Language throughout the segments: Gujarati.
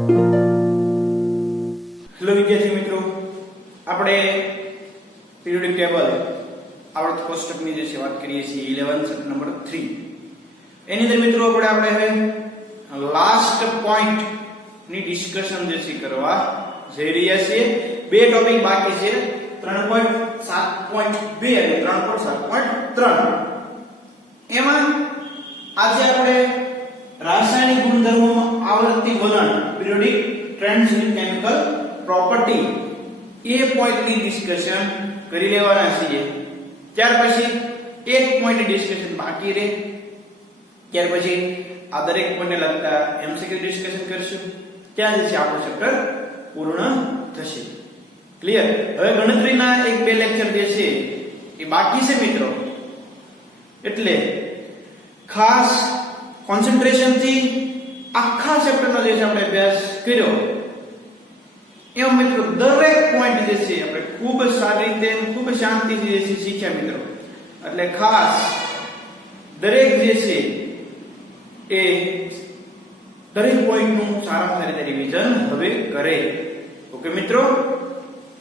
હેલો વિદ્યાર્થી મિત્રો, આપણે પીરિયોડિક ટેબલ આવર્ત કોષ્ટકની જે છે વાત કરીએ છીએ 11 ચેપ્ટર નંબર 3. એની અંદર મિત્રો આપણે હવે લાસ્ટ પોઈન્ટ ની ડિસ્કશન જે છે કરવા જઈ રહ્યા છીએ. બે ટોપિક બાકી છે, 3.7.2 અને 3.7.3. એમાં આજે આપણે રાસાયણિક ગુણધર્મોમાં આવર્તી વલણ periodic trends in chemical property એ પોઈન્ટની ડિસ્કશન કરી લેવાના છીએ. ત્યાર પછી એક પોઈન્ટ ડિસ્કશન બાકી રહે, ત્યાર પછી આ દરેક પોઈન્ટને લગતા એમસીક્યુ ડિસ્કશન કરશું. ત્યાં જે છે આપણું ચેપ્ટર પૂર્ણ થશે. ક્લિયર? હવે ગણતરીના એક બે લેક્ચર જે છે એ બાકી છે મિત્રો, એટલે ખાસ કોન્સન્ટ્રેશન થી આખા ચેપ્ટરનો જે આપણે અભ્યાસ કર્યો એમ મિત્રો દરેક પોઈન્ટ જે છે આપણે ખૂબ સારી રીતે ખૂબ શાંતિથી જે છે શીખ્યા મિત્રો. એટલે ખાસ દરેક જે છે એ દરેક પોઈન્ટનું સારામાં સારી રીતે રિવિઝન હવે કરે. ઓકે મિત્રો,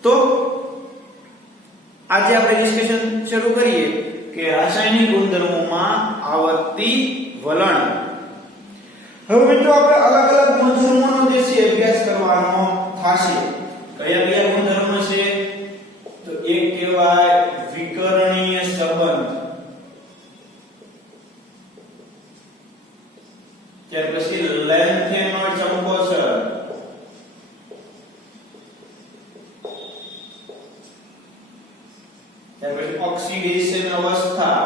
તો આજે આપણે ડિસ્કશન શરૂ કરીએ કે રાસાયણિક ગુણધર્મોમાં આવર્તી વલણ. હવે મિત્રો આપણે અલગ અલગ ગુણધર્મોનો જે છે અભ્યાસ કરવાનો થશે. કયા કયા ગુણધર્મો છે? તો એક કહેવાય વિકર્ણીય સંબંધ, ત્યાર પછી લેન્થેનોઇડ સંકોચન, ત્યાર પછી ઓક્સિડેશન અવસ્થા,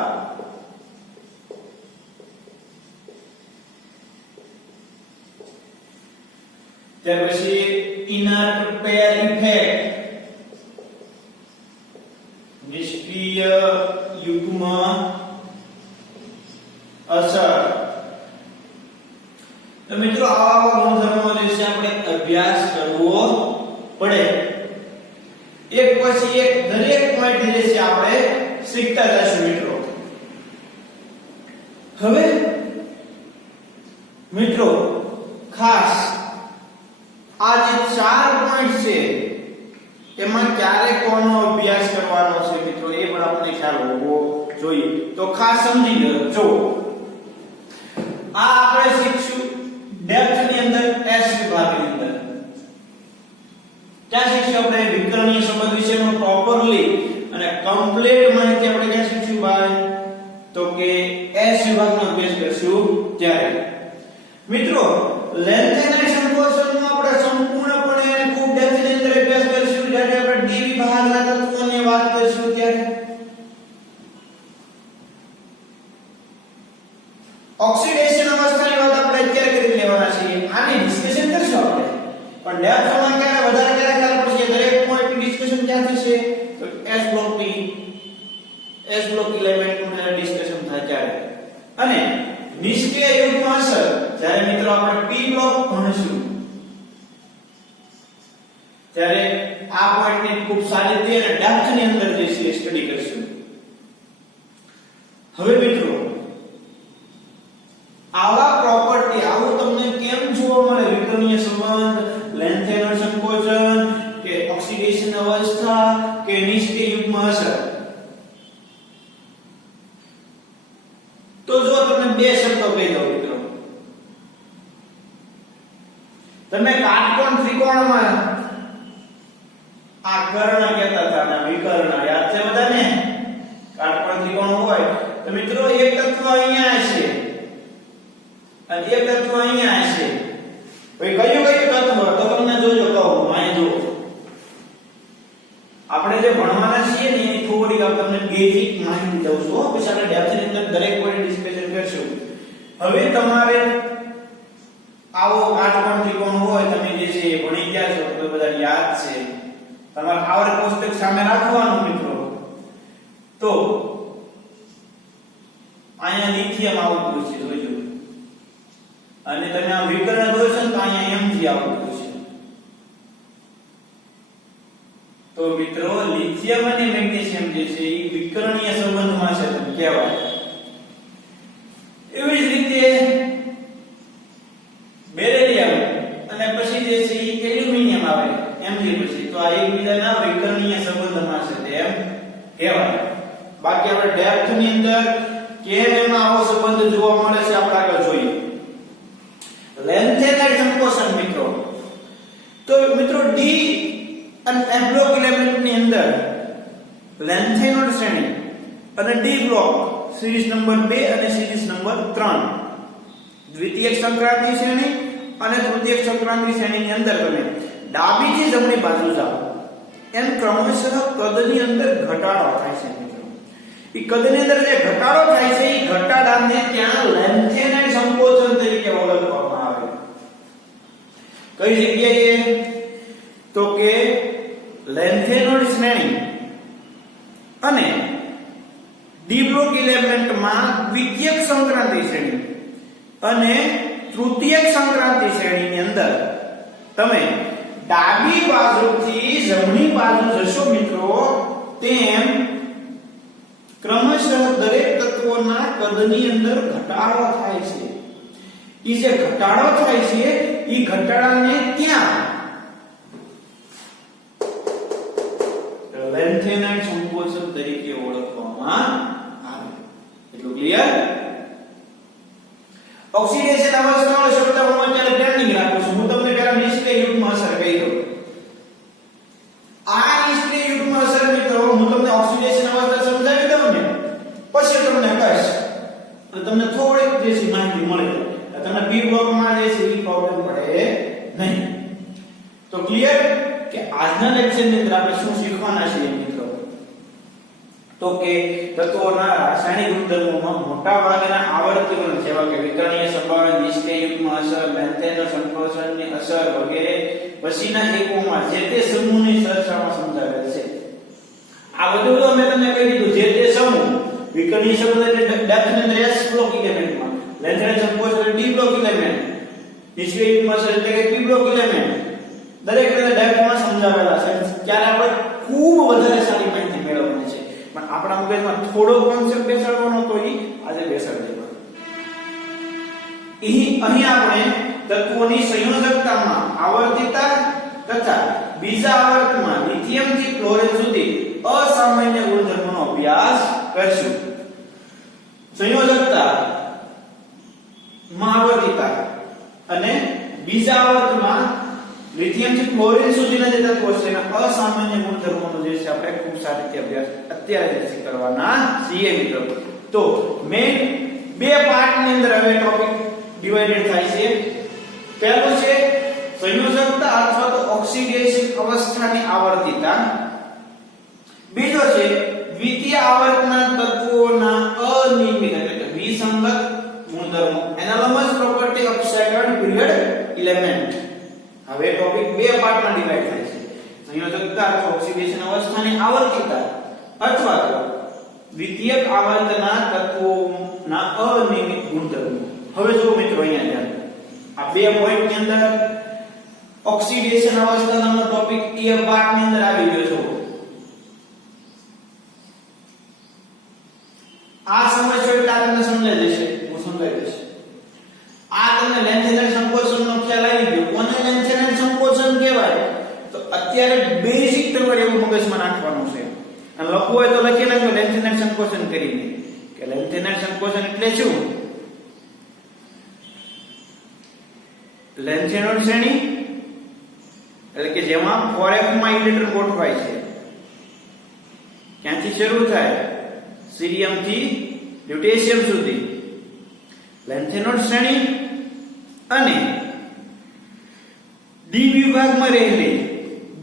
ત્યાર પછી ઇનર્ટ પેર ઇફેક્ટ, નિષ્ક્રિય યુગ્મ અસર. તો મિત્રો આવા ગુણધર્મો જે છે આપણે અભ્યાસ કરવો પડે. એક પછી એક દરેક પોઈન્ટ જે છે આપણે શીખતા જશું મિત્રો. હવે મિત્રો ખાસ આ જે 4 પોઈન્ટ છે એમાં ક્યારે કોનો અભ્યાસ કરવાનો છે મિત્રો એ પણ આપણે ખ્યાલ હોવો જોઈએ. તો ખાસ સમજી લો. આ આપણે શીખશું ડેપ્થ ની અંદર, એસ વિભાગની અંદર. ત્યાં શીખશું આપણે વિકર્ણીય સંબંધ વિશેનો પ્રોપરલી અને કમ્પ્લીટ માહિતી આપણે ક્યાં શીખશું ભાઈ? તો કે એસ વિભાગનો અભ્યાસ કરશું ત્યારે. મિત્રો લેન્થેનોઇડ સંકોચનનો આપણે સંપૂર્ણપણે અને ખૂબ ડેપ્થની અંદર અભ્યાસ કરીશું જ્યારે આપણે ડી વિભાગના તત્વોની વાત કરીશું ત્યારે. ઓક્સિડેશન અવસ્થાની વાત આપણે અત્યારે કરી લેવાના છીએ. આની ડિસ્કશન કરશું આપણે, પણ ડેપ્થમાં ક્યારે વધારે ક્યારે ખ્યાલ પડશે દરેક પોઈન્ટ ડિસ્કશન ક્યાં થશે? તો એસ બ્લોક એલિમેન્ટનું ડિસ્કશન થાય ત્યારે. અને નિષ્ક્રિય યુગ્મ અસર જ્યારે મિત્રો આપણે પી બ્લોક ભણીશું ત્યારે આ પોઈન્ટને ખૂબ સારી રીતે અને ડેપ્થની અંદર જે છે સ્ટડી કરીશું. હવે મિત્રો આવા પ્રોપર્ટી આવું તમને કેમ જોવા મળે? વિકર્ણીય સંબંધ, લેન્થેનોઇડ સંકોચન કે ઓક્સિડેશન અવસ્થા કે નિષ્ક્રિય યુગ્મ અસર. તો જો તમે બે શબ્દો કહી દો મિત્રો, તમે કાટકોણ ત્રિકોણમાં આ કર્ણ કહેતા હતા અને વિકર્ણ યાદ છે બધાને? કાટકોણ ત્રિકોણ હોય તો મિત્રો એક તત્વ અહીંયા હશે અને એક તત્વ અહીંયા હશે. ભાઈ કયું તત્વ? તો તમને જોજો કહું, અહીં જો આપણે જે ભણવાના છીએ ને એની થોડીક તમને બેઝિક માહિતી દઉં છું. પછી આપણે ડેપ્થની અંદર દરેક પોઈન્ટ ડિસ્કશન કરશું. હવે તમારે આવો કાટકોણ ત્રિકોણ હોય, તમે જે છે એ ભણી ગયા છો તો બધા યાદ છે. તમારે આવર્ત કોષ્ટક સામે રાખવાનું મિત્રો. તો અહીંયા લિથિયમ આવતું છે જોજો, અને તમે આ વિકર્ણ દોરશો તો અહીંયા Mg આવતું છે. તો મિત્રો લિથિયમ અને મેગ્નેશિયમ જે છે એ વિકર્ણીય સંબંધમાં છે તમે કહેવાય. એવી જ રીતે બેરિલિયમ અને પછી પછી જે છે એ એલ્યુમિનિયમ આવે Mg પછી, તો આ એકબીજાના વિકર્ણીય સંબંધમાં છે તેમ કહેવાય. બાકી આપણે ડેપ્થ ની અંદર કેમ એમાં આવો સંબંધ જોવા મળે છે આપણે આગળ જોઈએ. લેન્થેનાઇડ સંકોચન મિત્રો, તો મિત્રો ડી અને F બ્લોક એલિમેન્ટ ની અંદર લેન્થેનોઇડ શ્રેણી અને ડી બ્લોક સિરીઝ નંબર 2 અને સિરીઝ નંબર 3 દ્વિતીયક સંક્રાંતિ શ્રેણી અને તૃતીયક સંક્રાંતિ શ્રેણીની અંદર તમે ડાબી થી જમણી બાજુ જાઓ એમ ક્રમશઃ કદની અંદર ઘટાડો થાય છે મિત્રો. એ કદની અંદર જે ઘટાડો થાય છે એ ઘટાડાને ત્યાં લેન્થેનાઇડ સંકોચન તરીકે ઓળખવામાં આવે. કઈ જગ્યાએ? તો કે લેન્થેનોઇડ શ્રેણી અને ડી બ્લોક એલિમેન્ટમાં દ્વિતીયક સંક્રાંતિ શ્રેણી અને તૃતીયક સંક્રાંતિ શ્રેણીની અંદર તમે ડાબી બાજુથી જમણી બાજુ જશો મિત્રો, તેમ ક્રમશઃ દરેક તત્વોના કદની અંદર ઘટાડો થાય છે. એ જે ઘટાડો થાય છે એ ઘટાડાને ત્યાં લેન્થેનાઇડ સંકોચન તરીકે ઓળખવામાં આવે. એટલું ક્લિયર? ઓક્સિડેશન અવસ્થાનો શબ્દ હું અત્યારે પેન્ડિંગ રાખું છું. હું તમને પહેલા નિષ્ક્રિય યુગ્મ અસર કહી દઉં. આ નિષ્ક્રિય યુગ્મ અસર મિત્રો હું તમને ઓક્સિડેશન અવસ્થા સમજાવી દઉં ને પછી તમને કહીશ તો તમને થોડીક દેશી માહિતી મળે, તમને બી બ્લોકમાં જે છે એ પ્રોબ્લેમ પડે નહીં. તો ક્લિયર કે આજના લેક્ચરની અંદર આપણે શું શીખવાના છીએ મિત્રો? તો કે તત્વોના રાસાયણિક ગુણધર્મોમાં મોટા ભાગના આવર્તી વર્ણન જેવા કે વિકર્ણીય સંભાવના, નિષ્ક્રિય યુગ્મ અસર, લેન્થેનોઇડ સંકોચનની અસર વગેરે પછીના એકમોમાં જે તે સમૂહની ચર્ચામાં સમજાવેલ છે. આ બધું તો મેં તમને કહી દીધું. જે તે સમૂહ વિકર્ણીય સંબંધ એટલે ડેપ્થ ની અંદર S બ્લોક એલિમેન્ટમાં, લેન્થેનોઇડ સંકોચન એટલે D બ્લોક એલિમેન્ટ, નિષ્ક્રિય યુગ્મ અસર એટલે કે P બ્લોક એલિમેન્ટ, દરેક ડેપ્થમાં સમજાવેલા છે. ત્યારે આપણે ખૂબ વધારે સારી માહિતી મેળવવાની છે, પણ આપણા મગજમાં થોડો કોન્સેપ્ટ બેસાડવાનો તો ઈ આજે બેસાડી દેવાનો. અહીં આપણે તત્વોની સંયોજકતામાં આવર્તિતા તથા બીજા આવર્તમાં લિથિયમ થી ક્લોરીન સુધી અસામાન્ય ગુણધર્મોનો અભ્યાસ કરશું. સંયોજકતા માં આવર્તિતા અને બીજા આવર્તમાં લિથિયમ થી ક્લોરીન સુધીના જે તત્વો છે એના અસામાન્ય ગુણધર્મોનો જે છે આપણે ખૂબ સારી રીતે અભ્યાસ અત્યારે કરવાના છીએ મિત્રો. તો મેઈન બે પાર્ટ ની અંદર હવે ટોપિક ડિવાઇડેડ થાય છે. પહેલું છે સંયોજકતા અથવા તો ઓક્સિડેશન અવસ્થાની આવર્તિતા. બીજો છે દ્વિતીય આવર્તના તત્વોના અનિયમિત એટલે કે વિસંગત ગુણધર્મો, anomalous property of staggered period element. હવે ટોપિક બે પાર્ટમાં ડિવાઇડ થાય છે. સંયોજકતા અથવા ઓક્સિડેશન અવસ્થાની આવર્તિતા અથવા તો દ્વિતીયક આવર્તના તત્વોના અનિયમિત ગુણધર્મો. હવે જો મિત્રો અહીંયા ધ્યાન, આ બે પોઈન્ટ ની અંદર ઓક્સિડેશન અવસ્થાનો ટોપિક એ પાર્ટ ની અંદર આવી ગયો છે. આ સમજશો એટલે તમને સમજાઈ જશે, હું સમજાવી દઈશ. આ તમને લેન્થેનાઇડ સંકોચનનો ખ્યાલ આવી ગયો. કોને લેન્થેનાઇડ સંકોચન કહેવાય? તો અત્યારે બેઝિક તમારે એવું મગજમાં નાખવાનું છે, અને લખવું હોય તો લખી નાખો લેન્થેનાઇડ સંકોચન કરીને કે લેન્થેનાઇડ સંકોચન એટલે શું? લેન્થેનોઇડ શ્રેણી એટલે કે જેમાં 4f માં ઇલેક્ટ્રોન ગોઠવાય છે. ક્યાંથી શરૂ થાય? સીરિયમ થી લ્યુટેશિયમ સુધી. લેન્થેનોઇડ શ્રેણી અને ડી વિભાગમાં રહેલી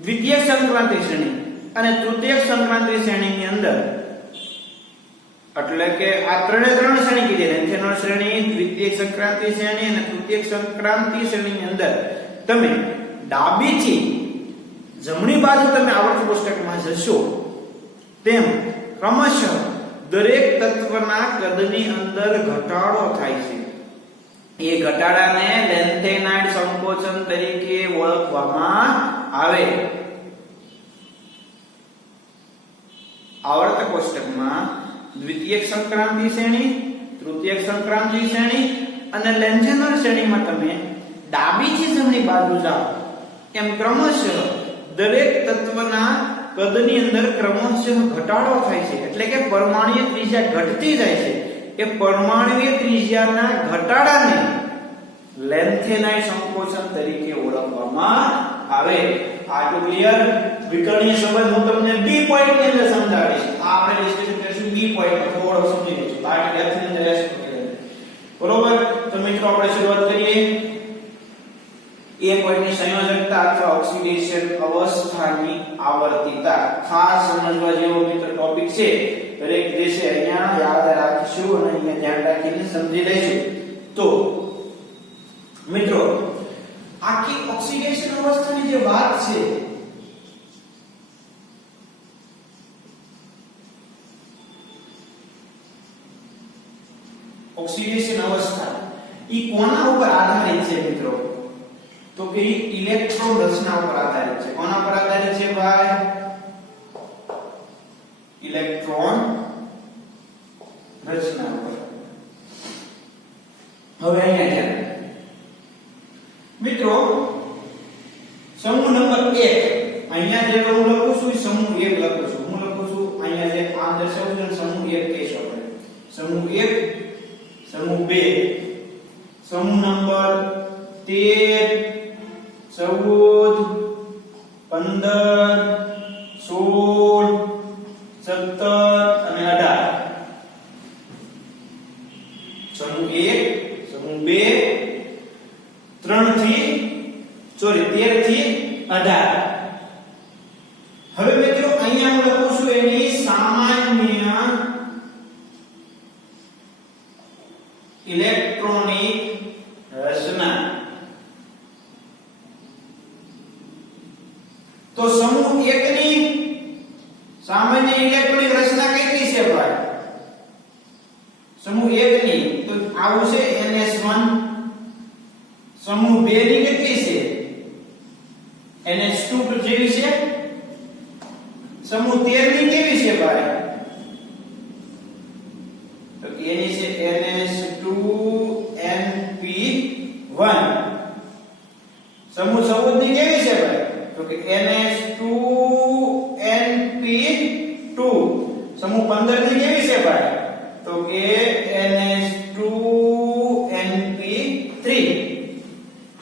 દ્વિતીયક સંક્રાંતિ શ્રેણી અને તૃતીયક સંક્રાંતિ શ્રેણીની અંદર, એટલે કે આ ત્રણે શ્રેણી કીધી, લેન્થેનોઇડ શ્રેણી, દ્વિતીયક સંક્રાંતિ શ્રેણી અને તૃતીયક સંક્રાંતિ શ્રેણીની અંદર તમે ડાબીથી જમણી બાજુ તમે આવર્ત કોષ્ટકમાં જશો તેમ ક્રમશઃ દરેક તત્વના કદની અંદર ઘટાડો થાય છે. એ ઘટાડાને લેન્થેનાઇડ સંકોચન તરીકે ઓળખવામાં આવે. આવર્ત કોષ્ટકમાં દ્વિતીયક સંક્રાંતિ શ્રેણી, તૃતીયક સંક્રાંતિ શ્રેણી અને લેન્થેનોઇડ શ્રેણીમાં તમે ડાબીથી જમણી બાજુ જાઓ એમ ક્રમશઃ દરેક તત્વના કદની અંદર ક્રમશઃ ઘટાડો થાય છે, એટલે કે પરમાણ્વીય ત્રિજ્યા ઘટતી જાય છે. એ પરમાણ્વીય ત્રિજ્યાના ઘટાડાને લેન્થેનાઇડ સંકોચન તરીકે ઓળખવામાં આવે. આટલું ક્લિયર? વિકર્ણીય સંબંધ હું તમને બી પોઈન્ટ ની અંદર સમજાવીશ. આ આપણે ડિસ્કશન કરીશું બી પોઈન્ટ પર, થોડો સમજી લઈશું. બાકી લેફ્ટ ની અંદર એસ બરોબર. તો મિત્રો આપણે શરૂઆત કરીએ. એ પોઈન્ટની સંયોજકતા અથવા ઓક્સિડેશન અવસ્થાની આવર્તિતા ખાસ સમજવા જેવો મિત્ર ટોપિક છે. દરેક દેશે અહીંયા યાદ રાખીશું અને અહીંયા ધ્યાન રાખીને સમજી લઈશું. તો મિત્રો આખી ઓક્સિડેશન અવસ્થાની જે વાત છે, ઓક્સિડેશન અવસ્થા ઈ કોના ઉપર આધારિત છે મિત્રો? તો કે ઇલેક્ટ્રોન રચના ઉપર આધારિત છે. કોના પર આધારિત છે ભાઈ? ઇલેક્ટ્રોન રચના ઉપર. હવે અહીંયા ધ્યાન મિત્રો, સમૂહ નંબર 1 અહીંયા જે હું લખું છું એ સમૂહ 1 લખું છું. હું લખું છું અહીંયા જે આ દર્શાવું છું સમૂહ 1 કહીશું આપણે. સમૂહ 1, સમૂહ 2, સમૂહ નંબર 13, 14, 15, 16, 17 અને 18. સમૂહ 1, સમૂહ 2, 13 થી 18. હવે મિત્રો અહીંયા હું લખું છું એની સામાન્ય ઇલેક્ટ્રોનિક રચના. તો સમૂહ 1 ની સામાન્ય ઇલેક્ટ્રોનિક રચના કેટલી છે ભાઈ? સમૂહ 1 ની તો આવું છે NS1. સમૂહ 2 ની કેટલી છે? NH2 જેવી છે. સમૂહ 13 ની કેવી છે ભાઈ? તો એની છે NH2NP1. સમૂહ 14 ની કેવી છે ભાઈ? તો કે NH2NP2. સમૂહ 15 ની કેવી છે ભાઈ? તો કે NH2NP3.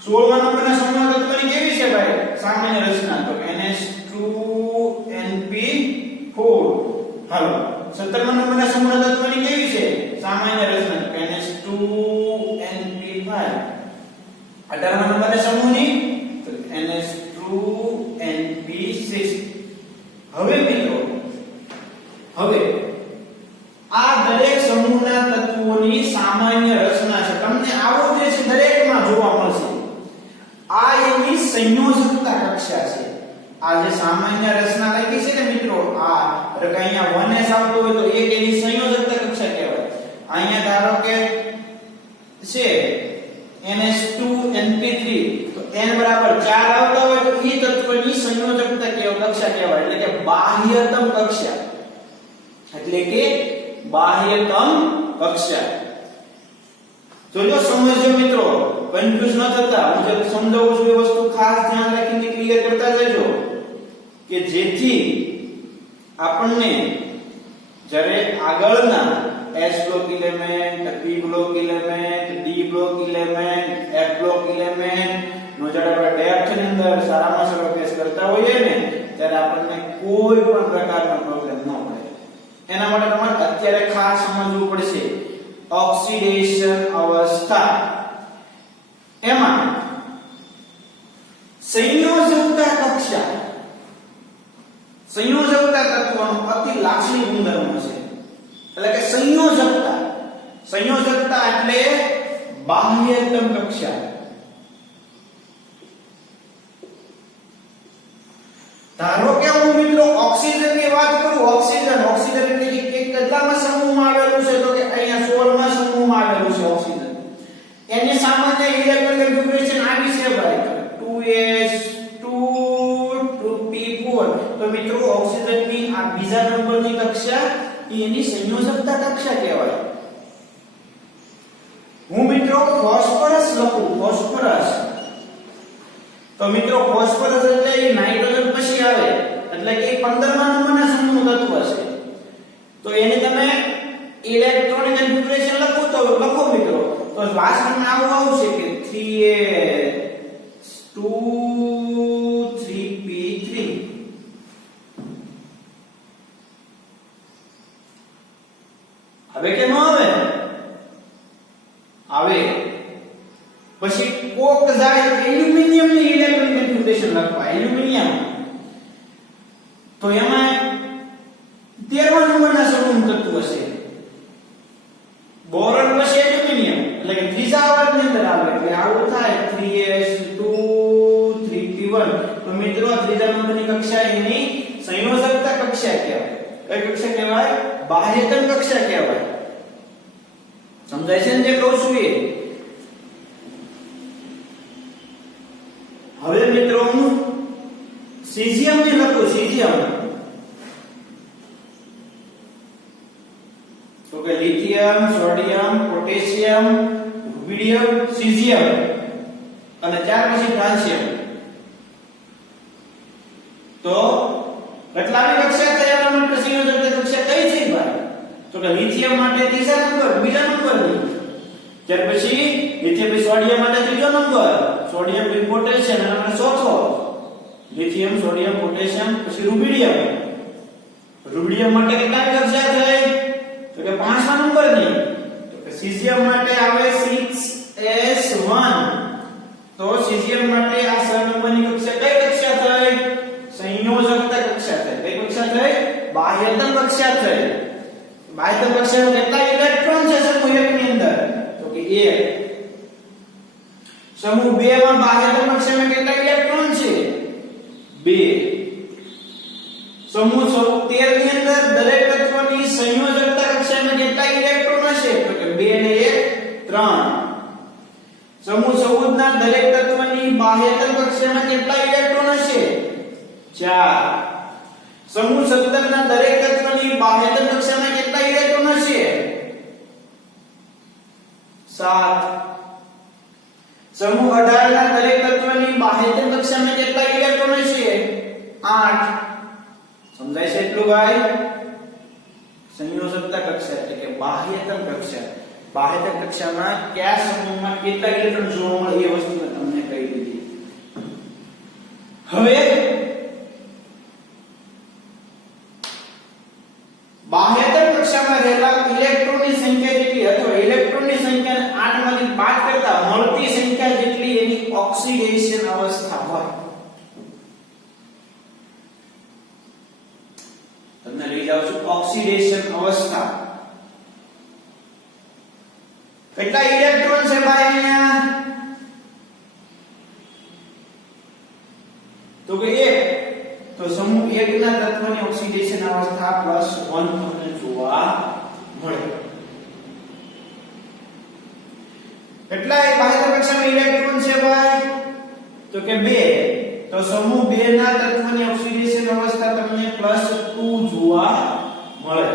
16મા નંબરના સમૂહ તત્વની કેવી છે ભાઈ સામાન્ય રચના? તો NH2NP4. હાલો 17મા નંબરના સમૂહ તત્વની કેવી છે સામાન્ય રચના? તો NH2NP5. 18મા નંબરના સમૂહની તો NH2NP6. હવે મિત્રો, હવે આ દરેક સમૂહના તત્વોની સામાન્ય રચના છે. તમને આવું જે છે દરેકમાં જોવા મળશે. આ એની સંયોજકતા કક્ષા છે. આ જે સામાન્ય રચના લખી છે ને મિત્રો, આ એટલે અહીંયા 1s આવતો હોય તો એક એની સંયોજકતા કક્ષા કહેવાય. અહીંયા ધારો કે છે NH2NP3 તો n બરાબર 4 આવતા હોય તો ઈ તત્વની સંયોજકતા કક્ષા કહેવાય, એટલે કે બાહ્યતમ કક્ષા. એટલે કે બાહ્યતમ કક્ષા. જોજો સમજજો મિત્રો, કન્ફ્યુઝ ન થતા. હું જે સમજાવું છું એ વસ્તુ ખાસ ધ્યાન રાખીને ક્લિયર કરતા જજો, કે જેથી આપણને જ્યારે આગળના S block element, P block element, D block element, F block element નો જ્યારે આપણે ડેપ્થ ની અંદર સારામાં સારો કેસ કરતા હોઈએ ને, ત્યારે આપણને કોઈ પણ પ્રકારનો પ્રોબ્લેમ ન પડે. એના માટે તમારે અત્યારે ખાસ સમજવું પડશે ઓક્સિડેશન અવસ્થા. એમાં સંયોજકતા કક્ષા, સંયોજકતા તત્વનો અતિ લાક્ષણિક ગુણધર્મ છે. એટલે કે સંયોજકતા, સંયોજકતા એટલે બાહ્યતમ કક્ષા. ધારો કે હું મિત્રો ઓક્સિજન ની વાત કરું, ઓક્સિજન એટલે કે કેટલામાં સમૂહમાં આવેલું છે? તો કે અહીંયા 16મા સમૂહમાં આવેલું છે ઓક્સિજન. એની સામાન્ય ઇલેક્ટ્રોન કન્ફિગ્યુરેશન આવી છે ભાઈ 2s2 2p4. તો મિત્રો ઓક્સિજનની આ બીજા નંબરની કક્ષા એની સંયોજકતા કક્ષા કહેવાય. હું મિત્રો ફોસ્ફરસ લખું, ફોસ્ફરસ તો મિત્રો ફોસ્ફરસ એટલે એ નાઇટ્રોજન પછી આવે એટલે કે 15મા નંબરના સમૂહનું તત્વ છે. તો એને તમે ઇલેક્ટ્રોનિક કન્ફિગ્યુરેશન લખો મિત્રો તો લાસ્ટમાં આવું આવશે કે 3s2 3p3. હવે કે ન આવે? આવે. પછી કોક જાય એલ્યુમિનિયમ ની ઇલેક્ટ્રોનિક કન્ફિગ્યુરેશન લખવા એલ્યુમિનિયમ તો એમાં 13મા નંબરના સમૂહનું તત્વ છે. બોરોન પછી એલ્યુમિનિયમ એટલે કે ત્રીજા અવયવની અંદર આવે એટલે આવું થાય 3s2 3p1. તો મિત્રો ત્રીજા નંબરની કક્ષા એની સંયોજકતા કક્ષા કહેવાય. કઈ કક્ષા કહેવાય? બાહ્યતમ કક્ષા કહેવાય. સમજાય છે ને જે કહું છું એ? હવે મિત્રો હું સીઝિયમ ને લખું. સીઝિયમ તો કે lithium, sodium, potassium, rubidium, caesium અને ત્યાર પછી ફ્રાન્સિયમ. તો કેટલાની કક્ષા થયા માટે સંયોજકતા કક્ષા કઈ છે ભાઈ? તો કે લિથિયમ માટે ત્રીજા નંબર, બીજા નંબરની. ત્યાર પછી લિથિયમ પછી સોડિયમ માટે ત્રીજો નંબર, સોડિયમ પછી પોટેશિયમ અને ચોથો. લિથિયમ, સોડિયમ, પોટેશિયમ પછી રૂબિડિયમ. રૂબિડિયમ માટે કેટલાની કક્ષા થઈ? તો કે 5મા નંબરની. તો કે સીઝિયમ માટે આવે 6s1. તો સીઝિયમ માટે આ 6 નંબરની કક્ષા કઈ કક્ષા થઈ? સંયોજકતા કક્ષા થઈ. કઈ કક્ષા થઈ? બાહ્યતમ કક્ષા થઈ. બાહ્યતમ કક્ષામાં કેટલા ઇલેક્ટ્રોન છે સમૂહ 1 ની અંદર? તો કે 1. સમૂહ 2 માં બાહ્યતમ કક્ષામાં કેટલા ઇલેક્ટ્રોન છે? 2. સમૂહ 13 ની અંદર દરેક તત્વની સંયોજકતા કક્ષામાં કેટલા ઇલેક્ટ્રોન હશે? તો કે 2 ને 1 3. સમૂહ 14 ના દરેક તત્વની બાહ્યતમ કક્ષામાં કેટલા ઇલેક્ટ્રોન હશે? 4. સમૂહ 17 ના દરેક તત્વની બાહ્યતમ કક્ષામાં કેટલા ઇલેક્ટ્રોન હશે? 7. સમૂહ 18 ના દરેક તત્વની બાહ્યતમ કક્ષામાં કેટલા ઇલેક્ટ્રોન હશે? 8. સમજાય છે એટલું ભાઈ? સંયોજકતા કક્ષા એટલે કે બાહ્યતમ કક્ષા. બાહ્યતમ કક્ષામાં કયા સમૂહમાં કેટલા ઇલેક્ટ્રોન જોવા મળે એ વસ્તુ મેં તમને કહી દીધી. હવે બાહ્યતમ કક્ષામાં રહેલા ઇલેક્ટ્રોનની સંખ્યા જેટલી અથવા ઇલેક્ટ્રોનની સંખ્યાને 8 માંથી બાદ કરતા મળતી સંખ્યા જેટલી એની ઓક્સિડેશન અવસ્થા હોય. તમને લઈ જાઉં છું ઓક્સિડેશન અવસ્થા. કેટલા ઇલેક્ટ્રોન છે ભાઈ અહીંયા? તો કે 1. તો સમૂહ 1 ના તત્વની ઓક્સિડેશન અવસ્થા +1 તમને જોવા મળે. કેટલા બાહ્યતમ કક્ષામાં ઇલેક્ટ્રોન છે ભાઈ? તો કે 2. તો સમૂહ 2 ના તત્વની ઓક્સિડેશન અવસ્થા તમને +2 જોવા મળે.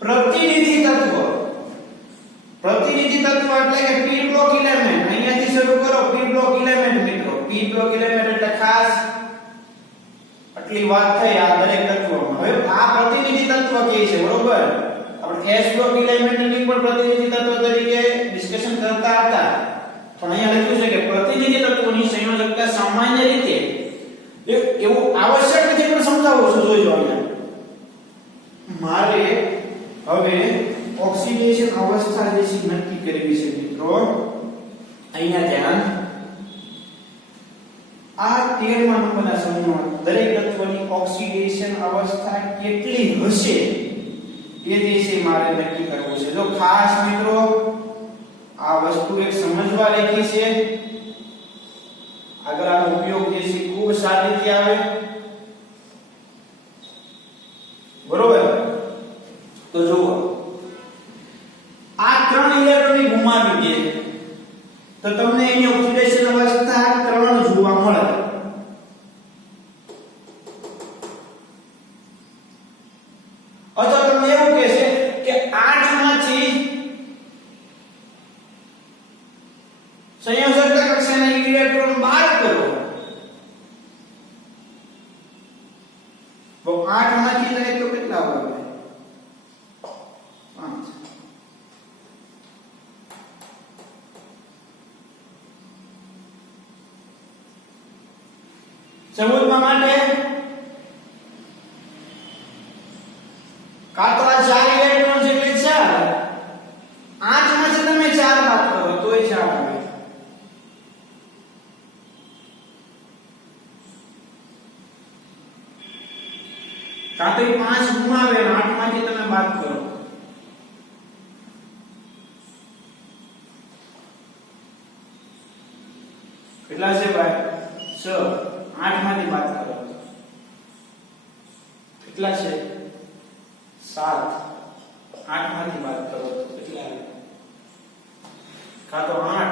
પ્રતિનિધિ તત્વ. પ્રતિનિધિ તત્વ એટલે કે p બ્લોક એલિમેન્ટ. અહીંયાથી શરૂ કરો. p બ્લોક એલિમેન્ટ મિત્રો. p બ્લોક એલિમેન્ટ એટલે ખાસ આટલી વાત થઈ આ દરેક તત્વમાં. હવે આ પ્રતિનિધિ તત્વ કે છે બરોબર? આપણે s બ્લોક એલિમેન્ટની પણ પ્રતિનિધિ તત્વ તરીકે ડિસ્કશન કરતા હતા. પણ અહીંયા લખ્યું છે કે પ્રતિનિધિ તત્વોની સંયોજકતા સામાન્ય રીતે એવું આવશ્યક નથી પણ સમજાવું છું. જોઈ લો અહીંયા. મારે હવે ઓક્સિડેશન અવસ્થા જે છે નક્કી કરવી છે મિત્રો. અહીંયા ધ્યાન. આ 13મા નંબરના સમૂહમાં દરેક તત્વની ઓક્સિડેશન અવસ્થા કેટલી હશે એ જે છે મારે નક્કી કરવું છે. જો ખાસ મિત્રો આ વસ્તુ એક સમજવા લેખી છે. આગળ આનો ઉપયોગ જે છે ખૂબ સારી રીતે આવે. બરોબર? તો જુઓ આ 3 ઇલેક્ટ્રોન ગુમાવી દે તો તમને એની ઓક્સિડેશન અવસ્થા 3 જોવા મળે. અથવા તમને એવું કહેશે કે 8 માંથી સંયોજકતા કક્ષાના ઇલેક્ટ્રોન બાદ કરો તો 8 માંથી તમે તો કેટલા આવે 5 સમૂહમાં માટે કાં તો આ 4 ઇલેક્ટ્રોન છે એટલે 4 8 માંથી તમે 4 બાદ કરો તોય 4 આવે કાં તો 5 ગુમાવે 8 માંથી તમે બાદ કરો કેટલા છે ભાઈ 6 8 માંથી બાદ કરો કેટલા છે 7 8 માંથી બાદ કરો કેટલા આવે કાં તો 8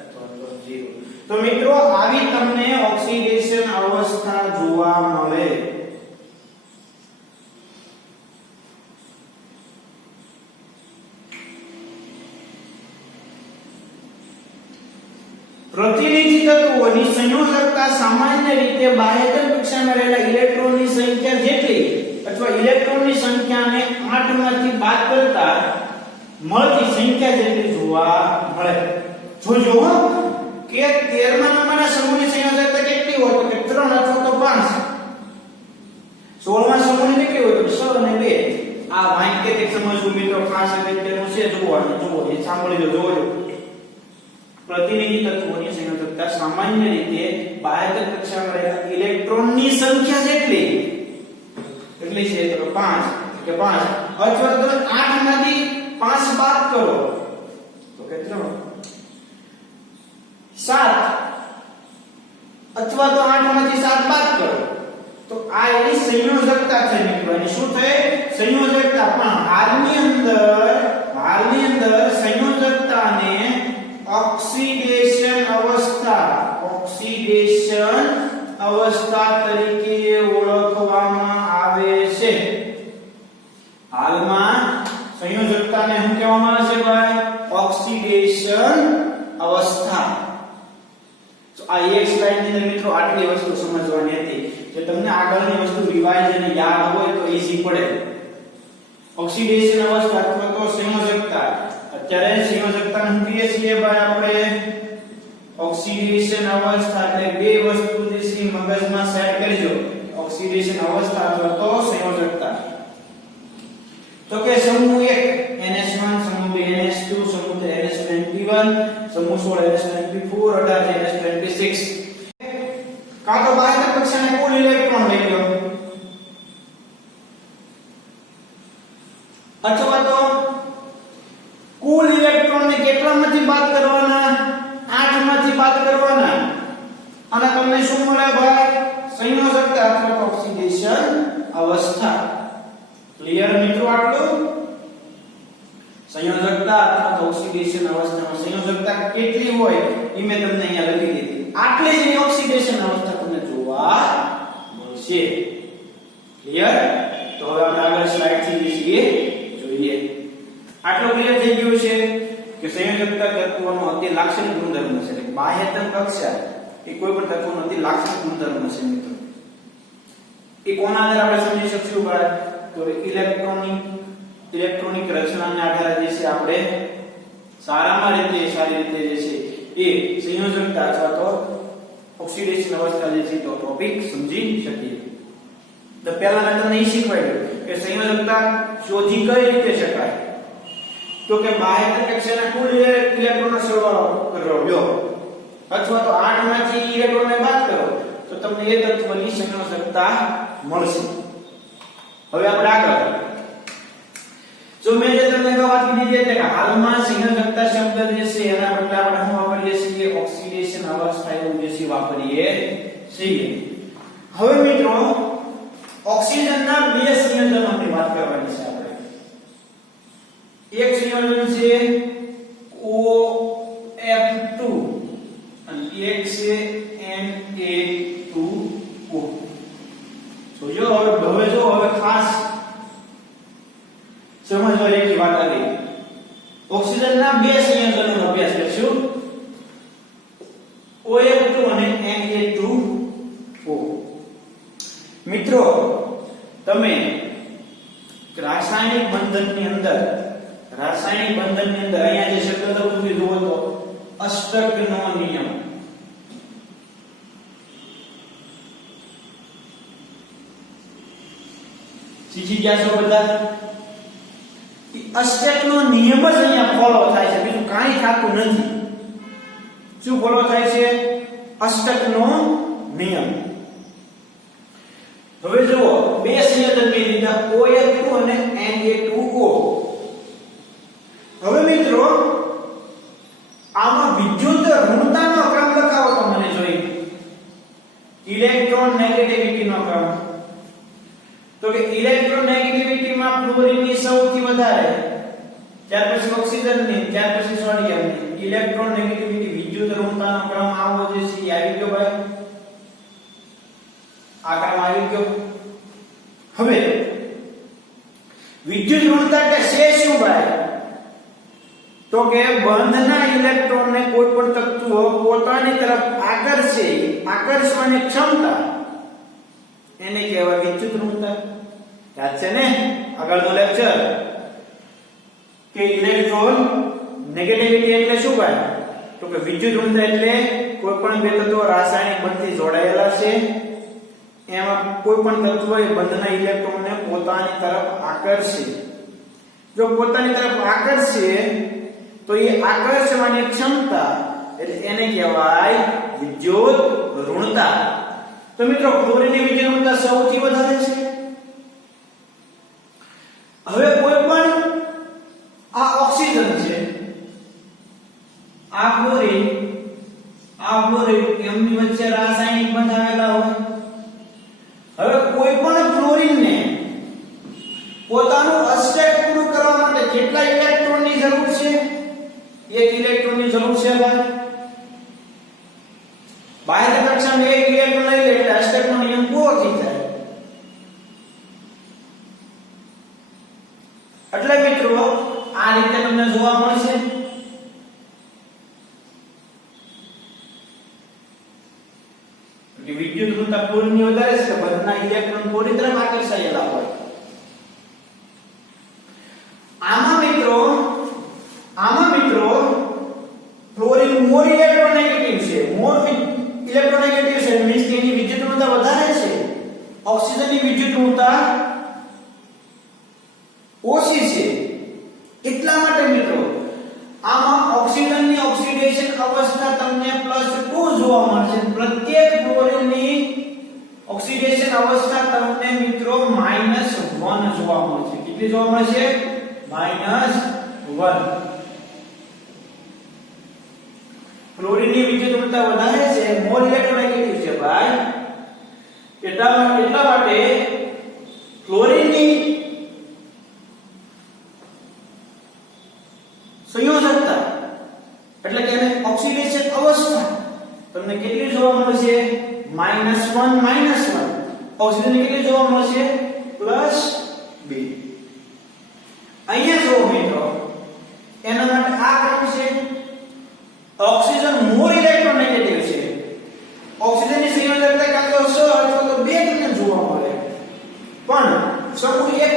અથવા તો 0 તો મિત્રો આવી તમને ઓક્સિડેશન અવસ્થા જોવા મળે પ્રતિનિધિ તત્વોની સંયોજકતા સામાન્ય રીતે બાહ્યતમ કક્ષામાં રહેલા ઇલેક્ટ્રોનની સંખ્યા જેટલી અથવા ઇલેક્ટ્રોનની સંખ્યાને 8 માંથી બાદ કરતા મળતી સંખ્યા જેટલી જોવા મળે જોજો કે 13મા નંબરના સમૂહની સંયોજકતા કેટલી હોય તો કે 3 અથવા તો 5 16મા સમૂહની કેટલી હોય તો 6 અને 2 આ વાક્યથી સમજવું મિત્રો ખાસ અગત્યનું છે જોવાનું જુઓ એ સાંભળી લો જોજો પ્રતિનિધિ તત્વોની સંયોજકતા સામાન્ય રીતે બાહ્યતમ કક્ષામાં રહેલા ઇલેક્ટ્રોનની સંખ્યા જેટલી કેટલી છે તો 5 કે 5 અથવા તો 8 માંથી 5 બાદ કરો તો કે 3 7 અથવા તો 8 માંથી 7 બાદ કરો તો આ એની સંયોજકતા છે મિત્રો એની શું થાય સંયોજકતા પણ હાલની અંદર સંયોજકતાને ઓક્સિડેશન અવસ્થા તરીકે ઓળખવામાં આવે છે હાલમાં સંયોજકતાને શું કહેવામાં આવે છે ભાઈ ઓક્સિડેશન અવસ્થા તો આ એક સ્લાઇડ ની અંદર મિત્રો આટલી વસ્તુ સમજવાની હતી જે તમને આગળની વસ્તુ રિવાઇઝ અને યાદ હોય તો ઈઝી પડે ઓક્સિડેશન અવસ્થા અથવા તો સંયોજકતા અત્યારે સંયોજકતાને શું કહીએ છીએ ભાઈ આપણે ઓક્સિડેશન અવસ્થા એટલે બે વસ્તુ જે છે મગજમાં સેટ કરજો ઓક્સિડેશન અવસ્થા અથવા તો સંયોજકતા તો કે સમૂહ 1 NH1 સમૂહ 2 NH2 સમૂહ 3 NH21 સમૂહ 16 NH24 18 NH26 કાં તો બાહ્ય કક્ષાના કુલ ઇલેક્ટ્રોન લઈ લો અથવા તો કુલ ઇલેક્ટ્રોન ને કેટલામાંથી બાદ કરવાના 8 માંથી બાદ કરવાના અને તમને શું મળે ભાઈ સંયોજકતા અથવા ઓક્સિડેશન અવસ્થા ક્લિયર મિત્રો આટલું સંયોજકતા અથવા ઓક્સિડેશન અવસ્થામાં સંયોજકતા કેટલી હોય એ મેં તમને અહીંયા લખી દીધી આટલી જ ઓક્સિડેશન અવસ્થા તમને જોવા મળશે ક્લિયર તો હવે આપણે આગળ સ્લાઇડ થી જોઈએ આટલું ક્લિયર થઈ ગયું છે કે સંયોજકતા તત્વોનો અતિ લાક્ષણિક ગુણધર્મ છે એટલે બાહ્યતમ કક્ષા એ કોઈ પણ તત્વનો અતિ લાક્ષણિક ગુણધર્મ છે મિત્રો એ કોના આધારે આપણે સમજી શકશું ભાઈ તો ઇલેક્ટ્રોનિક રચનાના આધારે જે છે આપણે સારી રીતે જે છે એ સંયોજકતા અથવા તો ઓક્સિડેશન અવસ્થા જે છે તો ટોપિક સમજી શકીએ તો પહેલા મેં તમને એ શીખવાડ્યું કે સંયોજકતા શોધી કઈ રીતે શકાય તો કે બાહ્ય કક્ષાના કુલ ઇલેક્ટ્રોનનો સરવાળો કરો અથવા તો 8 માંથી ઇલેક્ટ્રોનને બાદ કરો તો તમને એ તત્વની સંયોજકતા મળશે હવે આપણે આગળ જો મેં જે તમને વાત કીધી છે કે હાલમાં સંયોજકતા શબ્દ જે છે એના બદલે આપણે શું વાપરીએ છીએ ઓક્સિડેશન અવસ્થા એવું જે છે વાપરીએ છીએ હવે મિત્રો ઓક્સિજનના બે સંયોજનોની વાત કરવાની છે આપણે એક સંયોજન છે OF2 અને એક છે Na2O તો હવે ખાસ સમજવાની એક વાત આવી ઓક્સિજનના બે સંયોજનોનો અભ્યાસ કરીશું બંધનની અંદર અહીંયા જે શબ્દ લખું છું જુઓ તો અષ્ટકનો નિયમ. શીખી ગયા છો બધા? અષ્ટકનો નિયમ જ અહીંયા ફોલો થાય છે, બીજું કાંઈ થતું નથી. શું ફોલો થાય છે? અષ્ટકનો નિયમ. હવે જુઓ બે સંયોજન મેં લીધા OH2 અને Na2O. હવે મિત્રો આમાં વિદ્યુત ઋણતાનો ક્રમ લખાવો તો મને જોઈએ. ઇલેક્ટ્રોન નેગેટિવિટી નો ક્રમ. તો કે ઇલેક્ટ્રોન નેગેટિવિટી માં ફ્લોરીન ની સૌથી વધારે, ત્યાર પછી ઓક્સિજન ની, ત્યાર પછી સોડિયમ ની. ઇલેક્ટ્રોન નેગેટિવિટી વિદ્યુત ઋણતાનો ક્રમ આવો જે છે એ આવી ગયો ભાઈ. આ ક્રમ આવી ગયો. હવે વિદ્યુત ઋણતા કે છે શું ભાઈ? તો કે બંધના ઇલેક્ટ્રોનને કોઈ પણ તત્વ પોતાની તરફ આકર્ષવાની ક્ષમતા એને કહેવાય વિદ્યુત ઋણતા. યાદ છે ને આગળનો લેક્ચર કે ઇલેક્ટ્રોન નેગેટિવિટી એટલે શું ભાઈ? તો કે વિદ્યુત ઋણતા એટલે કોઈ પણ બે તત્વો રાસાયણિક બંધથી જોડાયેલા છે, એમાં કોઈ પણ તત્વ એ બંધના ઇલેક્ટ્રોનને પોતાની તરફ આકર્ષે. જો પોતાની તરફ આકર્ષે તો એ આકર્ષવાની ક્ષમતા એટલે એને કહેવાય વિદ્યુત ઋણતા. તો મિત્રો ફ્લોરીનની વિદ્યુત ઋણતા સૌથી વધારે છે. હવે કોઈ પણ આ ઓક્સિજન છે, આ ફ્લોરીન એમની વચ્ચે રાસાયણિક બંધ આવેલા હોય. હવે કોઈ પણ ફ્લોરીનને પોતાનું અષ્ટક પૂરું કરવા માટે કેટલા ઇલેક્ટ્રોનની જરૂર છે? એક ઇલેક્ટ્રોનની જરૂર છે ભાઈ. બાહ્ય કક્ષામાં એક ઇલેક્ટ્રોન લઈ લે એટલે અષ્ટકનો નિયમ પૂરો થઈ જાય. એટલે મિત્રો આ રીતે તમને જોવા મળશે. કે વિદ્યુત ઋણતા ફ્લોરીનની વધારે છે, બંધના ઇલેક્ટ્રોન ફ્લોરીન તરફ આકર્ષાયેલા હોય. આમાં મિત્રો ફ્લોરીન મોર ઇલેક્ટ્રોનેગેટિવ છે. મોર ઇલેક્ટ્રોનેગેટિવ છે મીન્સ કે એની વિદ્યુત ઋણતા વધારે છે. ઓક્સિજનની વિદ્યુત ઋણતા ઓછી છે. એટલા માટે મિત્રો આમાં ઓક્સિજનની ઓક્સિડેશન અવસ્થા તમને +2 જોવા મળશે. પ્રત્યેક ફ્લોરીનની ઓક્સિડેશન અવસ્થા તમને મિત્રો -1 જોવા મળશે. કેટલી જોવા મળશે? -1. ફ્લોરીનની વિદ્યુત ઋણતા વધારે છે, મોર ઇલેક્ટ્રોનેગેટિવ છે ભાઈ. એટલા માટે ફ્લોરીનની સંયોજકતા એટલે કે ઓક્સિડેશન અવસ્થા તમને કેટલી જોવા મળશે? -1. ઓક્સિજનની કેટલી જોવા મળશે? +2. અહીંયા જો મિત્રો એના માટે આ ક્રમ છે. ઓક્સિજન મોર ઇલેક્ટ્રોનેગેટિવ છે. ઓક્સિજનની સંયોજકતા કાં તો 6 અથવા તો 2 તમને જોવા મળે. પણ સમૂહ 1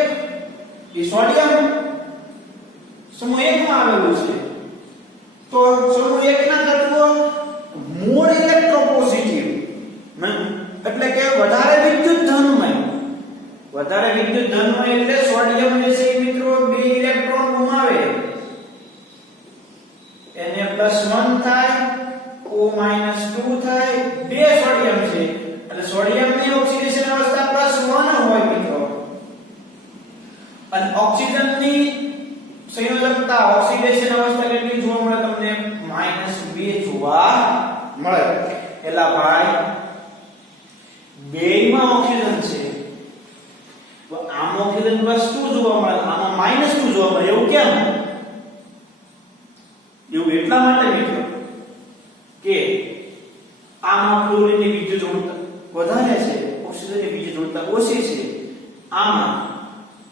એ સોડિયમ સમૂહ 1 માં આવેલું છે. તો સમૂહ 1 ના તત્વો મોર ઇલેક્ટ્રોપોઝિટિવ એટલે કે વધારે વિદ્યુત ધનમય એટલે સોડિયમ જે છે મિત્રો 2 ઇલેક્ટ્રોન ગુમાવે, એને +1 થાય, O -2 થાય. 2 સોડિયમ છે એટલે સોડિયમની ઓક્સિડેશન અવસ્થા +1 હોય મિત્રો. અને ઓક્સિજનની સંયોજકતા ઓક્સિડેશન અવસ્થા કેટલી જોવા મળે તમને? -2 જોવા મળે. એલા ભાઈ બેયમાં ઓક્સિજન છે, તો આમાં ઓક્સિજન +2 જોવા મળે, આમાં -2 જોવા મળે. એવું કેમ? એવું એટલા માટે મિત્રો કે આમાં ફ્લોરીનની વિદ્યુત ઋણતા વધારે છે, ઓક્સિજનની વિદ્યુત ઋણતા ઓછી છે. આમાં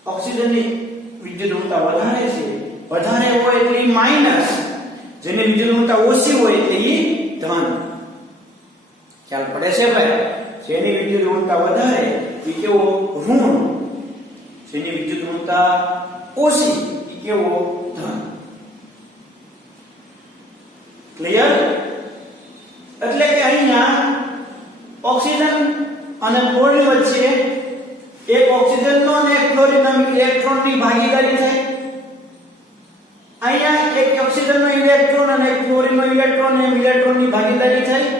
ઓક્સિજનની વિદ્યુત ઋણતા વધારે છે. વધારે હોય એટલે માઈનસ, જેની વિદ્યુત ઋણતા ઓછી હોય એટલે ધન. ખ્યાલ પડે છે ભાઈ? જેની વિદ્યુત ઋણતા વધારે એ કેવો? ઋણ. જેની વિદ્યુત ઋણતા ઓછી કેવો ધન. ક્લિયર? એટલે કે અહીંયા ઓક્સિજન અને ક્લોરીન વચ્ચે એક ઓક્સિજનનો અને એક ક્લોરીનનો ઇલેક્ટ્રોનની ભાગીદારી થાય. અહીંયા એક ઓક્સિજનનો ઇલેક્ટ્રોન અને એક ક્લોરીનનો ઇલેક્ટ્રોન એમ ઇલેક્ટ્રોનની ભાગીદારી થાય.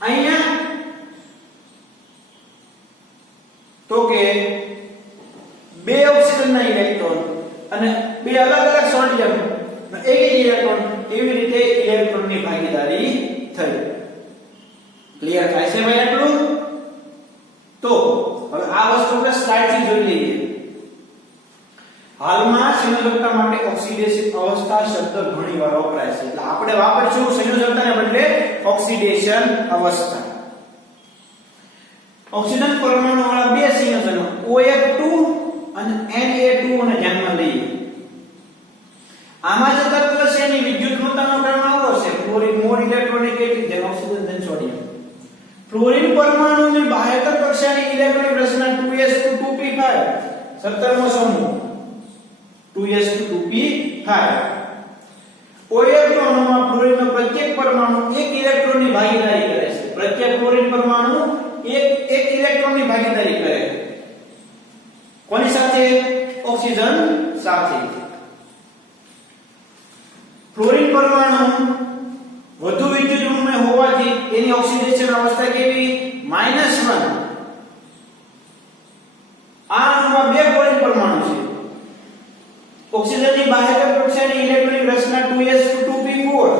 અહીંયા તો કે બે ઓક્સિજનના ઇલેક્ટ્રોન અને બે અલગ અલગ સોડિયમ એક ઇલેક્ટ્રોન એવી રીતે ઇલેક્ટ્રોનની ભાગીદારી થઈ. ક્લિયર થાય છે ભાઈ આટલું? તો હવે આ વસ્તુ આપણે સ્લાઇડથી જોઈ લઈએ. હાલમાં સંયોજકતા માટે ઓક્સિડેશન અવસ્થા શબ્દ ઘણીવાર વપરાય છે, એટલે આપણે વાપરીશું સંયોજકતાને બદલે ઓક્સિડેશન અવસ્થા. ઓક્સિજન પરમાણુ વાળા બે સંયોજનો OH2 અને Na2 ને ધ્યાનમાં લઈએ. આમાં જે તત્વ છે એની વિદ્યુત ઋણતાનો ક્રમ આવો છે: fluorine more electronegative than oxygen than sodium. Fluorine પરમાણુની બાહ્યતર કક્ષાની ઇલેક્ટ્રોનિક રચના 2s2 2p5 17મો સમૂહ 2s2 2p5. OH2 અણુમાં ફ્લોરિનનો પ્રત્યેક પરમાણુ એક ઇલેક્ટ્રોનની ભાગીદારી કરે છે. પ્રત્યેક ફ્લોરિન પરમાણુ એક ઇલેક્ટ્રોનની ભાગીદારી કરે. કોની સાથે? ઓક્સિજન સાથે. ફ્લોરિન પરમાણુ વધુ વિદ્યુત ઋણમય હોવાથી એની ઓક્સિડેશન અવસ્થા કેવી? -1. આ અણુમાં બે ફ્લોરિન પરમાણુ છે. ઓક્સિજનની બાહ્યતર કક્ષાની ઇલેક્ટ્રોનિક રચના 2s2 2p4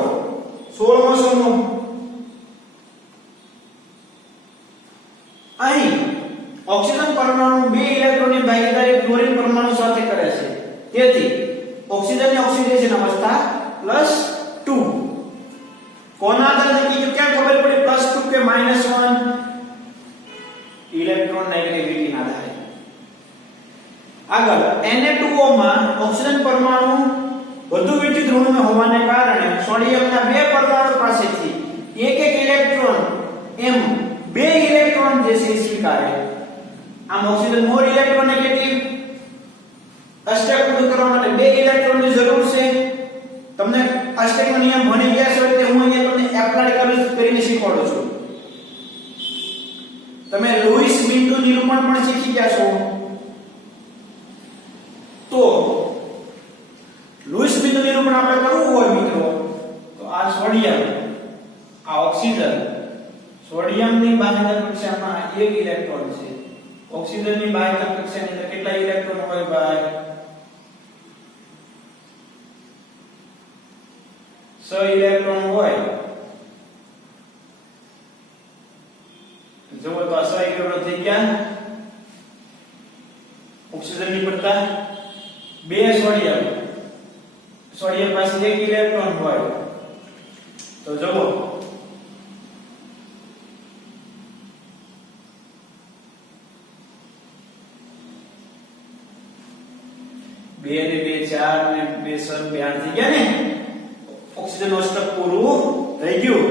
16મો સમૂહ. અહીં ઓક્સિજન પરમાણુ બે ઇલેક્ટ્રોનની ભાગીદારી ફ્લોરિન પરમાણુ સાથે કરે છે. તેથી ઓક્સિજનની ઓક્સિડેશન અવસ્થા +2. કોના આધારે કીધું? ક્યાં ખબર પડી +2 કે -1? ઇલેક્ટ્રોન નેગેટિવિટી ના આધારે. આગળ Na2O માં ઓક્સિજન પરમાણુ વધુ વિદ્યુત ઋણમય હોવાને કારણે સોડિયમના બે પરમાણુ પાસેથી એક ઇલેક્ટ્રોન એમ બે ઇલેક્ટ્રોન જે છે સ્વીકારે. આમ ઓક્સિજન મોર ઇલેક્ટ્રોનેગેટિવ. અષ્ટક પૂરું કરવા માટે બે ઇલેક્ટ્રોનની જરૂર છે. તમને અષ્ટકનો નિયમ ભણી ગયા છો એટલે હું અહીંયા તમને એપ્લાય કરીને શીખવાડું છું. તમે લુઈસ બિંદુ નિરૂપણ પણ શીખી ગયા છો. તો લુઈસ બિંદુ નિરૂપણ આપણે કરવું હોય મિત્રો તો આ સોડિયમ, આ ઓક્સિજન, સોડિયમની બાહ્યતર કક્ષામાં એક ઇલેક્ટ્રોન છે. ઓક્સિજનની બાહ્યતર કક્ષાની અંદર કેટલા ઇલેક્ટ્રોન હોય ભાઈ? 6 ઇલેક્ટ્રોન હોય. જો તો આ 6 ઇલેક્ટ્રોન થઈ ગયા ઓક્સિજનની પડતા. બે સોડિયમ, સોડિયમ પાસે એક ઇલેક્ટ્રોન હોય તો જુઓ બે ને બે 4 ને 2 6 2 8 થઈ ગયા ને. ઓક્સિજન અષ્ટક પૂરું થઈ ગયું.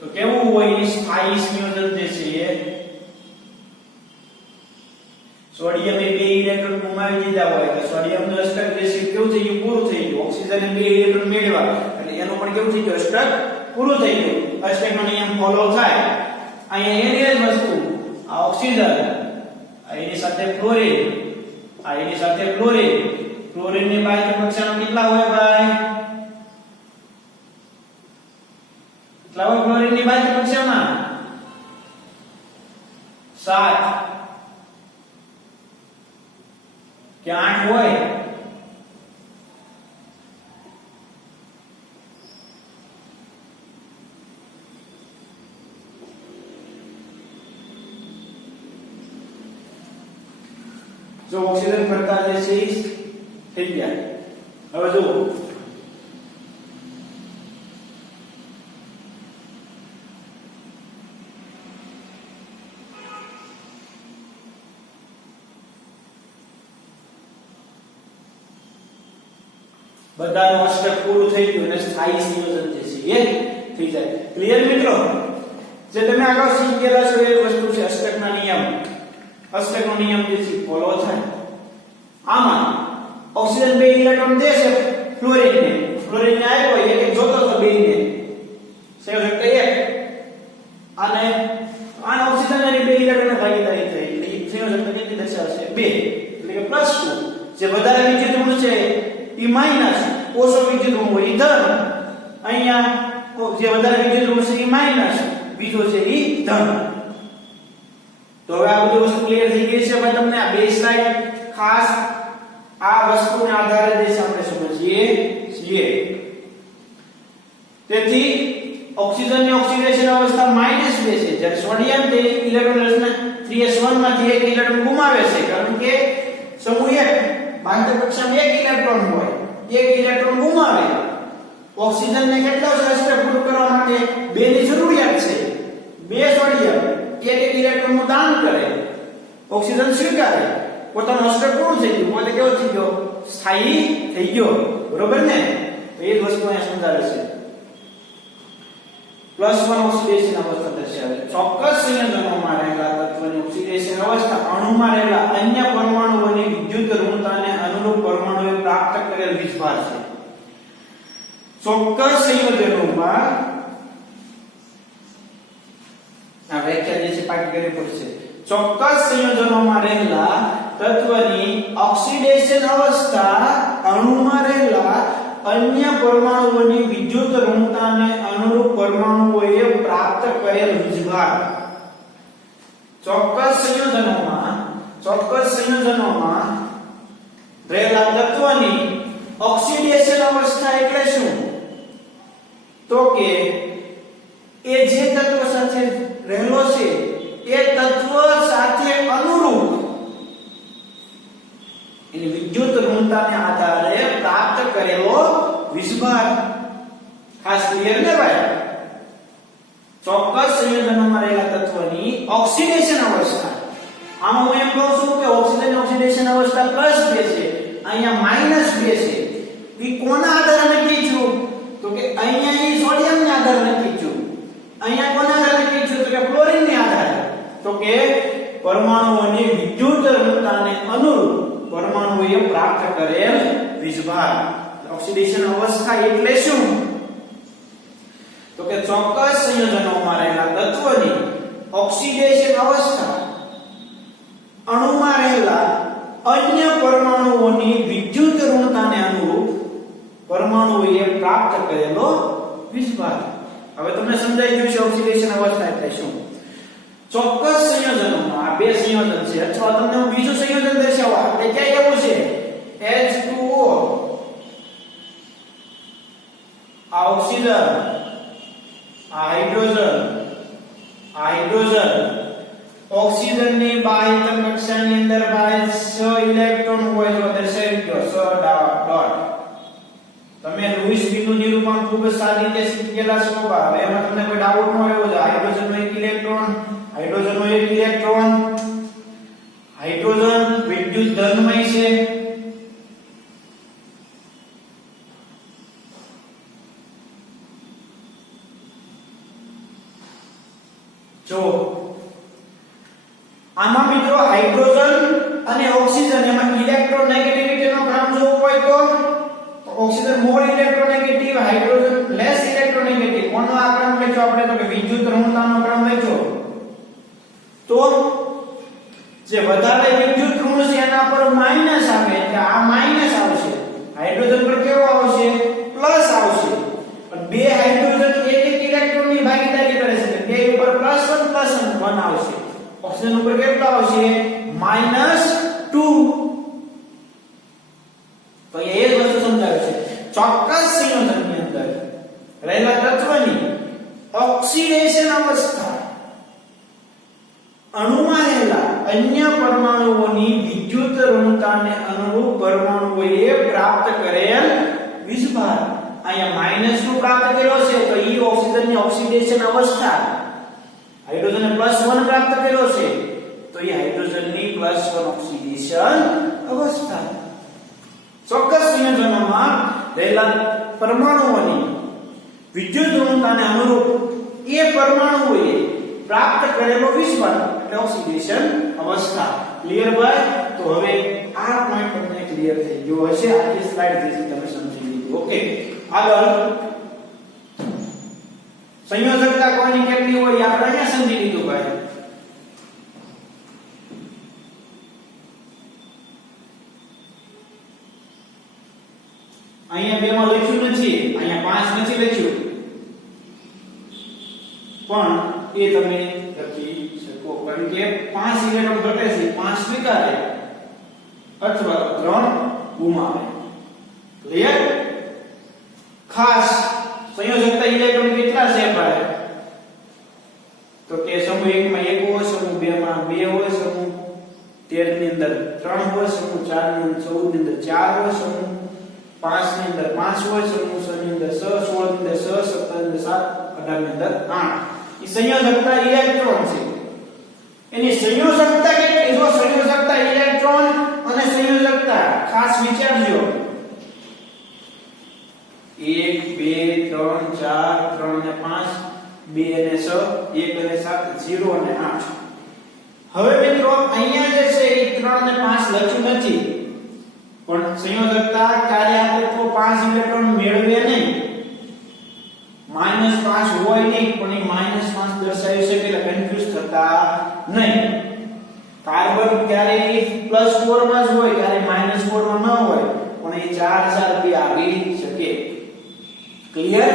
તો કેવું હોય? સ્થાયી સંયોજન જે છે એ સોડિયમે બે ઇલેક્ટ્રોન ગુમાવી દીધા હોય તો સોડિયમનું અષ્ટક જે છે કેવું થઈ ગયું? પૂરું થઈ ગયું. ઓક્સિજને બે ઇલેક્ટ્રોન મેળવ્યા એટલે એનું પણ કેવું થઈ ગયું? અષ્ટક પૂરું થઈ ગયું. અષ્ટકનો નિયમ ફોલો થાય. અહીંયા એની જ વસ્તુ આ ઓક્સિજન, આ એની સાથે ફ્લોરિન, આ એની સાથે ફ્લોરિન. ફ્લોરિનની બાહ્ય કક્ષાનો કેટલા હોય ભાઈ? કેટલા હોય ફ્લોરિનની બાહ્ય કક્ષામાં? 7 કે 8 હોય? જો ઓક્સિજન કરતા જે છે થઈ ગયા. હવે જુઓ બધાનું અષ્ટક પૂરું થઈ ગયું અને સ્થાયી સંયોજન જે છે એ થઈ જાય. ક્લિયર મિત્રો? જે તમે આગળ શીખેલા છો એ વસ્તુ છે અષ્ટકના નિયમ. અષ્ટકનો નિયમ જે છે ફોલો થાય. આમાં ઓક્સિજન 2 ઇલેક્ટ્રોન દેશે ફ્લોરિનને. ફ્લોરિનને આપ્યો એક જોતો તો બેને સંયોજક 1 અને આના ઓક્સિજન અને 2 ઇલેક્ટ્રોન ભાગીદારી થઈ એટલે સંયોજક કેટલી દર્શાવશે 2 એટલે કે +2. જે વધારે વિદ્યુત ઋણ છે ઈ માઈનસ, ઓછો વિદ્યુત ઋણ હોય ઈ ધન. અહીંયા જે વધારે વિદ્યુત ઋણ છે ઈ માઈનસ, બીજો છે ઈ ધન. તો હવે આ બધી વસ્તુ ક્લિયર થઈ ગઈ છે ભાઈ તમને. આ બે સ્લાઇડ ખાસ આ વસ્તુને આધારે દેશ આપણે સમજીએ છીએ. તેથી ઓક્સિજનની ઓક્સિડેશન અવસ્થા -2 છે. જ્યારે સોડિયમ તે ઇલેક્ટ્રોન રચના 3s1 માંથી એક ઇલેક્ટ્રોન ગુમાવે છે, કારણ કે સમૂહ 1 બાહ્ય કક્ષામાં એક ઇલેક્ટ્રોન હોય, એક ઇલેક્ટ્રોન ગુમાવે. ઓક્સિજનને કેટલો શસ્ત્ર પૂરું કરવા માટે 2 ની જરૂરિયાત છે. 2 સોડિયમ એક ઇલેક્ટ્રોનનું દાન કરે, ઓક્સિજન સ્વીકારે, પોતાનું અસ્ત્ર પૂરું થઈ ગયું, પોતે કેવો થઈ ગયો? સ્થાયી થઈ ગયો. બરોબર ને? તો એ જ વસ્તુ અહીંયા સમજાવે છે. +1 ઓક્સિડેશન અવસ્થા દર્શાવે. ચોક્કસ સંયોજનોમાં રહેલા તત્વની ઓક્સિડેશન અવસ્થા અણુમાં રહેલા અન્ય પરમાણુઓની વિદ્યુત ઋણતાને અનુરૂપ પરમાણુએ પ્રાપ્ત કરેલ વીજભાર છે. ચોક્કસ સંયોજનોમાં આ વ્યાખ્યા જે છે પાકી કરવી પડશે. ચોક્કસ સંયોજનોમાં રહેલા તત્વની ઓક્સિડેશન અવસ્થા અણુમાં રહેલા અન્ય પરમાણુઓની વિદ્યુત ઋણતાને અનુરૂપ પરમાણુઓએ પ્રાપ્ત કરેલ વીજભાર. ચોક્કસ સંયોજનોમાં રહેલા તત્વની ઓક્સિડેશન અવસ્થા એટલે શું? તો કે એ જે તત્વ સાથે રહેલો છે એ તત્વ સાથે અનુરૂપ એની વિદ્યુત ઋણતાને આધારે પ્રાપ્ત કરેલો વીજભાર. ખાસ ક્લિયર ને ભાઈ? ચોક્કસ સંયોજનોમાં રહેલા તત્વની ઓક્સિડેશન અવસ્થા. આમાં હું એમ કહું છું કે ઓક્સિજન ઓક્સિડેશન અવસ્થા +2 છે, અહીંયા -2 છે. ઈ કોના આધારે નક્કી થયું? તો કે અહીંયા ઈ સોડિયમને આધારે નક્કી થયું. અહીંયા કોના આધારે નક્કી થયું? તો કે ક્લોરીનને આધારે. તો કે પરમાણુઓની વિદ્યુત ઋણતાને અનુરૂપ પરમાણુઓએ પ્રાપ્ત કરેલ વીજભાર. ઓક્સિડેશન અવસ્થા એટલે શું? તો કે ચોક્કસ સંયોજનોમાં રહેલા તત્વની ઓક્સિડેશન અવસ્થા અણુમાં રહેલા અન્ય પરમાણુઓની વિદ્યુત ઋણતાને અનુરૂપ પરમાણુઓએ પ્રાપ્ત કરેલો વીજભાર. હવે તમને સમજાઈ ગયું છે ઓક્સિડેશન અવસ્થા એટલે શું? ચોક્કસ સંયોજનોમાં આ બે સંયોજન છે, અથવા તમને હું બીજું સંયોજન દર્શાવવા એટલે ક્યાં એવું છે H2O, આ ઓક્સિજન, આ હાઇડ્રોજન. ઓક્સિજનની બાહ્ય કક્ષાની અંદર ભાઈ 6 ઇલેક્ટ્રોન હોય તો દર્શાવી દો 6 ડોટ. તમે લુઈસ બીનું નિરૂપણ ખૂબ સારી રીતે શીખી ગયેલા છો. હવે એમાં તમને કોઈ ડાઉટ ન આવ્યો છે? હાઇડ્રોજનનો એક ઇલેક્ટ્રોન, હાઇડ્રોજનનો એક ઇલેક્ટ્રોન. હાઇડ્રોજન વિદ્યુત ધનમય છે. જો આમાં મિત્રો હાઇડ્રોજન અને ઓક્સિજન એમાં ઇલેક્ટ્રોનેગેટિવિટીનો ક્રમ જોવો હોય તો ઓક્સિજન મોર ઇલેક્ટ્રોનેગેટિવ, હાઇડ્રોજન લેસ ઇલેક્ટ્રોનેગેટિવ. કોનો આ ક્રમ લખ્યો આપણે? તો કે વિદ્યુત ઋણતાનો ક્રમ લખ્યો. તો જે વધારે વિદ્યુત ઋણ છે એના પર માઈનસ આવે એટલે આ માઈનસ આવશે. હાઇડ્રોજન પર કેવો આવશે? પ્લસ આવશે. પણ બે હાઇડ્રોજન એક ઇલેક્ટ્રોનની ભાગીદારી કરે છે એટલે બે ઉપર +1 આવશે. ઓક્સિજન ઉપર કેટલો આવશે? -2. તો એ જ વસ્તુ સમજાવે છે. ચોક્કસ સંયોજનની અંદર રહેલા તત્વની ઓક્સિડેશન અવસ્થા અણુમાં રહેલા અન્ય પરમાણુઓની વિદ્યુત ઋણતાને અનુરૂપ પરમાણુઓએ પ્રાપ્ત કરેલ વીજભાર. અહીંયા -2 પ્રાપ્ત કર્યો છે તો ઈ ઓક્સિજનની ઓક્સિડેશન અવસ્થા. હાઇડ્રોજનને +1 પ્રાપ્ત કર્યો છે તો ઈ હાઇડ્રોજનની +1 ઓક્સિડેશન અવસ્થા. ચોક્કસ સંયોજનોમાં રહેલા પરમાણુઓની વિદ્યુત ઋણતાને અનુરૂપ એ પરમાણુઓએ પ્રાપ્ત કરેલો વીજભાર એટલે ઓક્સિડેશન અવસ્થા. ક્લિયર ભાઈ? તો હવે આ પોઈન્ટ તમને ક્લિયર થઈ ગયો હશે આખી સ્લાઇડ જે તમે સમજી લીધી ઓકે આગળ સંયોજકતા કોની કેટલી હોય આપણે અહીંયા સમજી લીધું ભાઈ અહીંયા બે માં લખ્યું નથી અહીંયા 5 નથી લખ્યું પણ એ તમે લખી શકો કારણ કે 5 ઇલેક્ટ્રોન ઘટે છે 5 સ્વીકારે અથવા તો 3 ગુમાવે ક્લિયર ખાસ સંયોજકતા ઇલેક્ટ્રોન કેટલા છે ભાઈ તો કે સમૂહ 1 માં 1 હોય સમૂહ 2 માં 2 હોય સમૂહ 13 ની અંદર 3 હોય સમૂહ 4 ની અંદર 14 ની અંદર 4 હોય સમૂહ 5 ની અંદર 5 હોય સમૂહ 6 ની અંદર 6 16 ની અંદર 6 17 ની અંદર 7 18 ની અંદર 8 એ સંયોજકતા ઇલેક્ટ્રોન છે એની સંયોજકતા કેટલી જો સંયોજકતા ઇલેક્ટ્રોન અને સંયોજકતા ખાસ વિચારજો 1 2 3 4 3 અને 5 2 અને 6 1 અને 7 0 અને 8 હવે મિત્રો અહીંયા જે છે એ 3 અને 5 લખ્યું નથી પણ સંયોજકતા ક્યારે આપણે તો 5 ઇલેક્ટ્રોન મેળવે નહીં -5 હોય નહીં પણ એ -5 દર્શાવી શકે એટલે કન્ફ્યુઝ થતા નહીં કાર્બન ક્યારે +4 માં જ હોય ક્યારે -4 માં ન હોય પણ એ 4000 બી આવી શકે ક્લિયર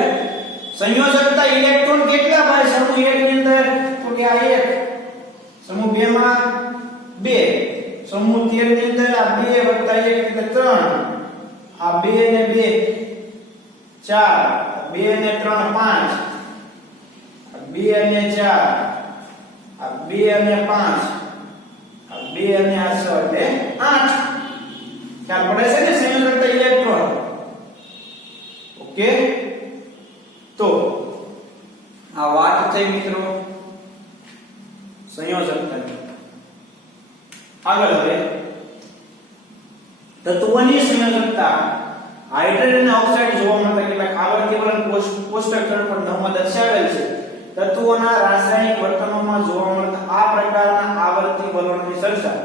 સંયોજકતા ઇલેક્ટ્રોન કેટલા ભાઈ સમૂહ 1 ની અંદર તો કે આ 1 સમૂહ 2 માં 2 સમૂહ 13 ની અંદર આ 2 1 એટલે 3 આ 2 ને 2 4 2 અને 3 5 2 અને 4 આ 2 અને 5 આ 2 અને 6 એટલે 8 ખ્યાલ પડે છે ને સંયોજકતા ઇલેક્ટ્રોન ઓકે તો આ વાત થઈ મિત્રો સંયોજકતાની આગળ હવે તત્વોની સંયોજકતા હાઇડ્રોજન અને ઓક્સાઇડ જોવા મળતા કેટલાક આવર્તી વલણ કોષ્ટક 3 પર 9 માં દર્શાવેલ છે તત્વોના રાસાયણિક વર્તનોમાં જોવા મળતા આ પ્રકારના આવર્તી વલણોની ચર્ચા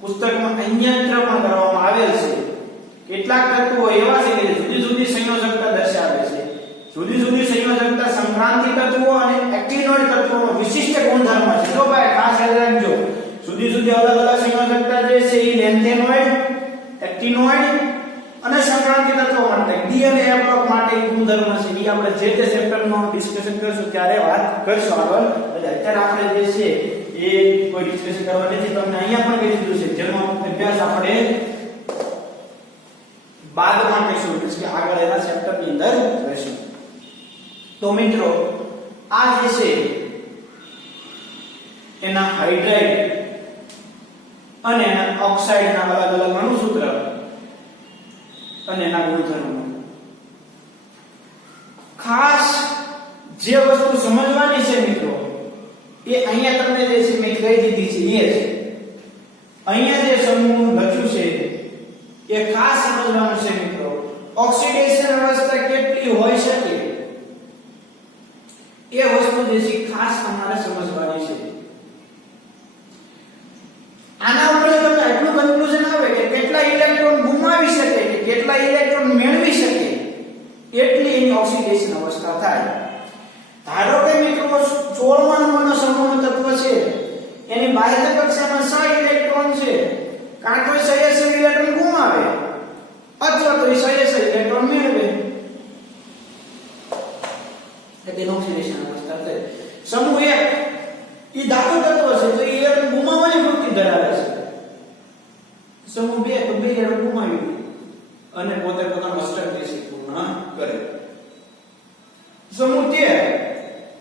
પુસ્તકમાં અન્યત્ર પણ કરવામાં આવેલ છે કેટલાક તત્વો એવા છે કે જુદી જુદી સંયોજકતા દર્શાવે છે જુદી જુદી સંયોજકતા સંક્રાંતિ તત્વો અને એક્ટિનોઇડ તત્વોનો વિશિષ્ટ ગુણધર્મ છે જો ભાઈ ખાસ યાદ રાખજો જુદી જુદી અલગ અલગ સંયોજકતા જે છે એ લેન્થેનોઇડ એક્ટિનોઇડ અને સંક્રાંતિ તત્વો માટે ડી અને એ બ્લોક માટે ગુણધર્મ છે એ આપણે જે તે ચેપ્ટરમાં ડિસ્કશન કરીશું ત્યારે વાત કરીશું આગળ અત્યારે આપણે જે છે એ કોઈ ડિસ્કશન કરવા નથી તમને અહીંયા પણ કહી દીધું છે જેનો અભ્યાસ આપણે બાદમાં કરીશું કે આગળ એના ચેપ્ટરની અંદર રહેશું તો મિત્રો આ જે છે એના હાઇડ્રાઇડ અને એના ઓક્સાઇડના અલગ અલગ અણુસૂત્ર અને એના ગુણધર્મો ખાસ જે વસ્તુ સમજવાની છે મિત્રો એ અહીંયા તમને જે છે મેં કહી દીધી છે એ છે અહીંયા જે સમૂહ લખ્યું છે એ ખાસ સમજવાનું છે મિત્રો ઓક્સિડેશન અવસ્થા કેટલી હોઈ શકે એ વસ્તુ જે છે ખાસ તમારે સમજવાની છે આના ઉપર તમને એટલું કન્ક્લુઝન આવે કે કેટલા ઇલેક્ટ્રોન ગુમાવી શકે કે કેટલા ઇલેક્ટ્રોન મેળવી શકે એટલી એની ઓક્સિડેશન અવસ્થા થાય ધારો કે મિત્રો 16મા નંબરનો સમૂહનું તત્વ છે એની બાહ્ય કક્ષામાં 6 ઇલેક્ટ્રોન છે કાં તો 6 ઇલેક્ટ્રોન ગુમાવે અથવા તો 6 ઇલેક્ટ્રોન મેળવે એટલે ઓક્સિડેશન અવસ્થા થાય સમૂહ 1 ઈ ધાતુ તત્વ છે તો એ ઇલેક્ટ્રોન ગુમાવવાની વૃત્તિ ધરાવે છે સમૂહ 2 તો 2 ઇલેક્ટ્રોન ગુમાવી અને પોતે પોતાનું સ્ટ્રક્ચર પૂર્ણ કરે સમૂહ 13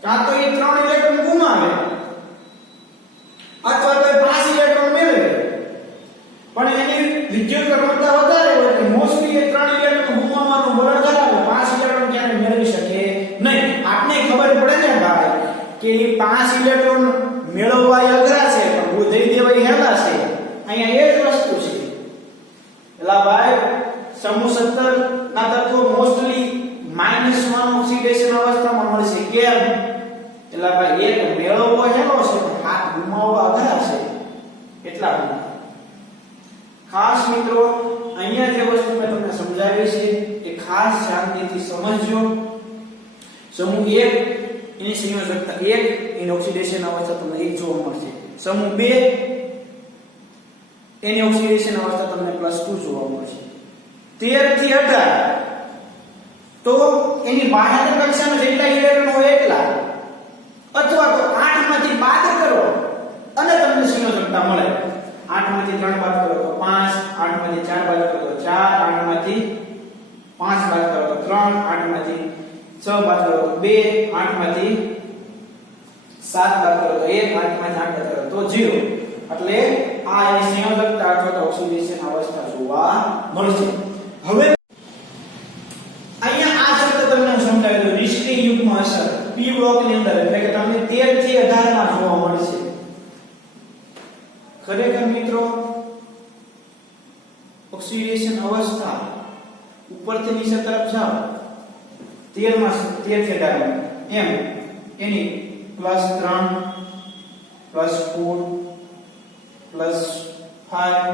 કાં તો એ 3 ઇલેક્ટ્રોન ગુમાવે અથવા તો 5 ઇલેક્ટ્રોન મેળવે પણ એની વિદ્યુત કર્મતા વધારે હોય એટલે મોસ્ટલી એ 3 ઇલેક્ટ્રોન ગુમાવવાનું બળ ધરાવે 5 ઇલેક્ટ્રોન ક્યારે મેળવી શકે નહીં આપને ખબર પડે ને ભાઈ કે એ 5 ઇલેક્ટ્રોન મેળવવા અઘરા છે પણ દઈ દેવા હેલા છે અહીંયા એ જ વસ્તુ છે એલા ભાઈ સમૂહ 17 ના તત્વો મોસ્ટલી -1 ઓક્સિડેશન અવસ્થામાં મળશે કેમ એલા ભાઈ એક મેળવવો હેલો છે પણ હાથ ગુમાવવા અઘરા છે એટલા ખાસ મિત્રો અહીંયા જે વસ્તુ મેં તમને સમજાવી છે એ ખાસ શાંતિથી સમજજો. સમૂહ 1 એની સંયોજકતા 1, એની ઓક્સિડેશન અવસ્થા તમને 1 જોવા મળશે. સમૂહ 2 એની ઓક્સિડેશન અવસ્થા તમને +2 જોવા મળશે. 13 થી 18 તો એની બાહ્ય કક્ષામાં જેટલા ઇલેક્ટ્રોન હોય એટલા, અથવા તો 8 માંથી બાદ કરો અને તમને સંયોજકતા મળે. 8 માંથી 3 બાદ કરો તો 5, 8 માંથી 4 બાદ કરો તો 4, 8 માંથી 5 બાદ કરો તો 3, 8 માંથી 6 બાદ કરો તો 2, 8 માંથી 7 બાદ કરો તો 1, 8 માંથી 8 બાદ કરો તો 0. એટલે આ એની સંયોજકતા અથવા તો ઓક્સિડેશન અવસ્થા જોવા મળશે. હવે અહીંયા આ શબ્દ તમને સમજાવી દઉં. નિષ્ક્રિય યુગ્મ અસર પી બ્લોક ની અંદર એટલે કે તમને 13 થી 18 માં જોવા મળશે. ખરેખર મિત્રો ઓક્સિડેશન અવસ્થા ઉપરથી નીચે તરફ જાઓ 13 થી 18 એમ એની +3 +4 +5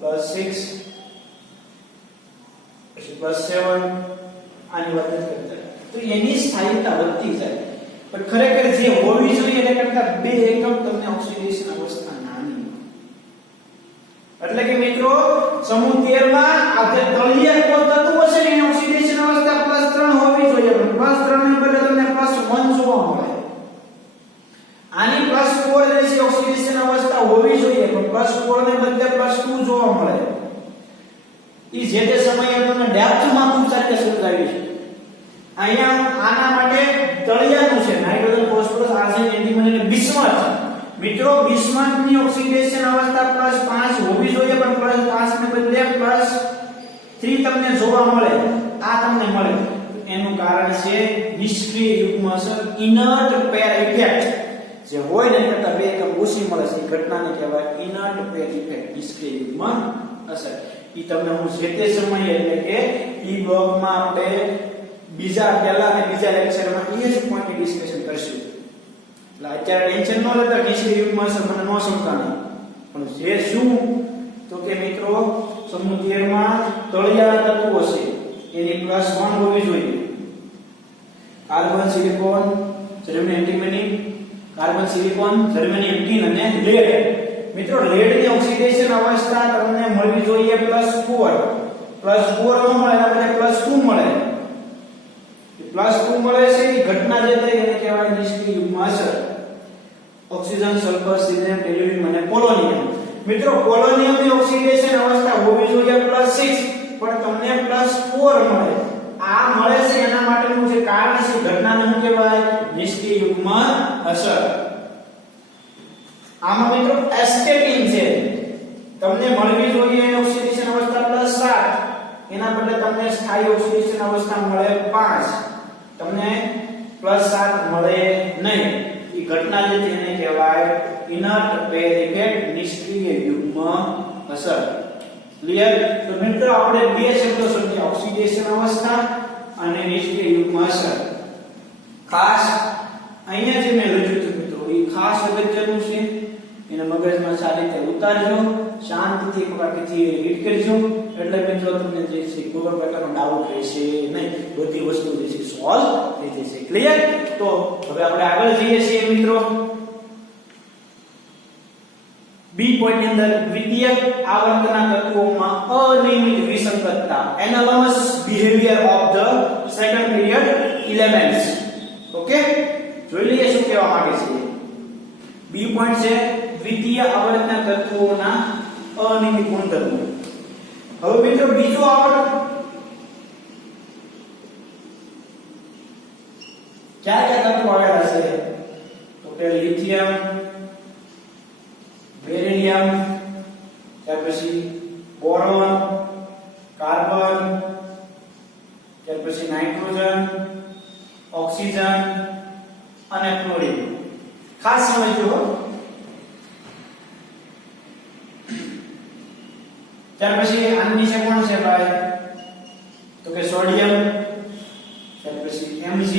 +6 પછી +7 આની વાત કરતા તો એની સ્થાયીતા વધતી જાય. પણ ખરેખર જે હોવી જોઈએ એને કરતા 2 એકમ તમને ઓક્સિડેશન અવસ્થા નાની. એટલે કે મિત્રો સમૂહ 13 માં આ જે તળિયે કોણ થતું હશે ને એની ઓક્સિડેશન અવસ્થા +3 હોવી જોઈએ, પણ +3 ને બદલે તમને +1 જોવા મળે. આની +4 જે છે ઓક્સિડેશન અવસ્થા હોવી જોઈએ, પણ +4 ને બદલે +2 જોવા મળે. ઈ જે તે સમયે તમને ડેપ્થ માપન સાથે સમજાવી છે. અહીંયા આના માટે તળિયાનું છે નાઇટ્રોજન ફોસ્ફરસ આર્સેન એન્ટીમન અને બિસ્મથ. મિત્રો બિસ્મથની ઓક્સિડેશન અવસ્થા +5 હોવી જોઈએ, પણ +5 ને બદલે +3 તમને જોવા મળે. આ તમને મળે એનું કારણ છે નિષ્ક્રિય યુગ્મ અસર, ઇનર્ટ પેર ઇફેક્ટ. જે હોય ને કરતા 2 એકમ ઓછી મળે છે એ ઘટનાને કહેવાય ઇનર્ટ પેર ઇફેક્ટ, નિષ્ક્રિય યુગ્મ અસર. ઈ તમને હું જે તે સમયે એટલે કે ઈ બ્લોકમાં આપણે પહેલા અને બીજા લેક્ચરમાં એ જ પોઈન્ટ ડિસ્કશન કરશું. એટલે અત્યારે ટેન્શન ન લેતા નિષ્ક્રિય યુગ્મ અસર મને ન સમજતા નહીં, પણ જે શું તો કે મિત્રો સમૂહ 13 માં તળિયાના તત્વો છે એની +1 હોવી જોઈએ. Carbon, silicon, germanium, antimony, carbon, silicon, germanium, tin અને લેડ. મિત્રો લેડ ની ઓક્સિડેશન અવસ્થા તમને મળવી જોઈએ +4. +4 નો મળે એટલે +2 મળે. +2 મળે છે એ ઘટના જે થઈ એને કહેવાય નિષ્ક્રિય યુગ્મ અસર. ઓક્સિજન, સલ્ફર, સિલિયમ, ટેલ્યુરિયમ અને પોલોનિયમ. મિત્રો પોલોનિયમની ઓક્સિડેશન અવસ્થા હોવી જોઈએ +6, પણ તમને +4 મળે. આ મળે છે એના માટેનું જે કારણ છે ઘટનાને શું કહેવાય નિષ્ક્રિય યુગ્મ અસર. આમાં મિત્રો એસ્કેટિન છે તમને મળવી જોઈએ એની ઓક્સિડેશન અવસ્થા +7, એના બદલે તમને સ્થાયી ઓક્સિડેશન અવસ્થા મળે 5, તમને +7 મળે નહીં. એ ઘટના જે છે એને કહેવાય ઇનર્ટ પેર ઇફેક્ટ, નિષ્ક્રિય યુગ્મ અસર. ક્લિયર? તો મિત્રો આપણે બે શબ્દો સમજ્યા, ઓક્સિડેશન અવસ્થા અને નિષ્ક્રિય યુગ્મ અસર. ખાસ અહીંયા જે મેં લખ્યું હતું મિત્રો એ ખાસ અગત્યનું છે. એને મગજમાં સારી રીતે ઉતારજો, શાંતિથી પ્રકારથી રીડ કરજો, એટલે મિત્રો તમને જે છે કોઈ પ્રકારનો ડાઉટ રહેશે નહીં, બધી વસ્તુ જે છે સોલ્વ થઈ જશે. ક્લિયર? તો હવે આપણે આગળ જઈએ છીએ મિત્રો બી પોઈન્ટ ની અંદર દ્વિતીય આવર્તના તત્વોમાં અનિયમિત વિસંગતતા, anomalous behaviour of the second period elements. Okay, જોઈ લઈએ શું કહેવા માંગે છે. બી પોઈન્ટ છે દ્વિતીય આવર્તના તત્વોના અનિયમિત ગુણધર્મો. હવે મિત્રો બીજો આવર્ત કયા કયા તત્વો આવેલા છે તો કે લિથિયમ, બેરિલિયમ, ત્યાર પછી બોરોન, કાર્બન, ત્યાર પછી નાઇટ્રોજન, ઓક્સિજન અને ક્લોરીન. ખાસ સમજજો. ત્યાર પછી આની નીચે કોણ છે ભાઈ તો કે સોડિયમ, ત્યાર પછી Mg,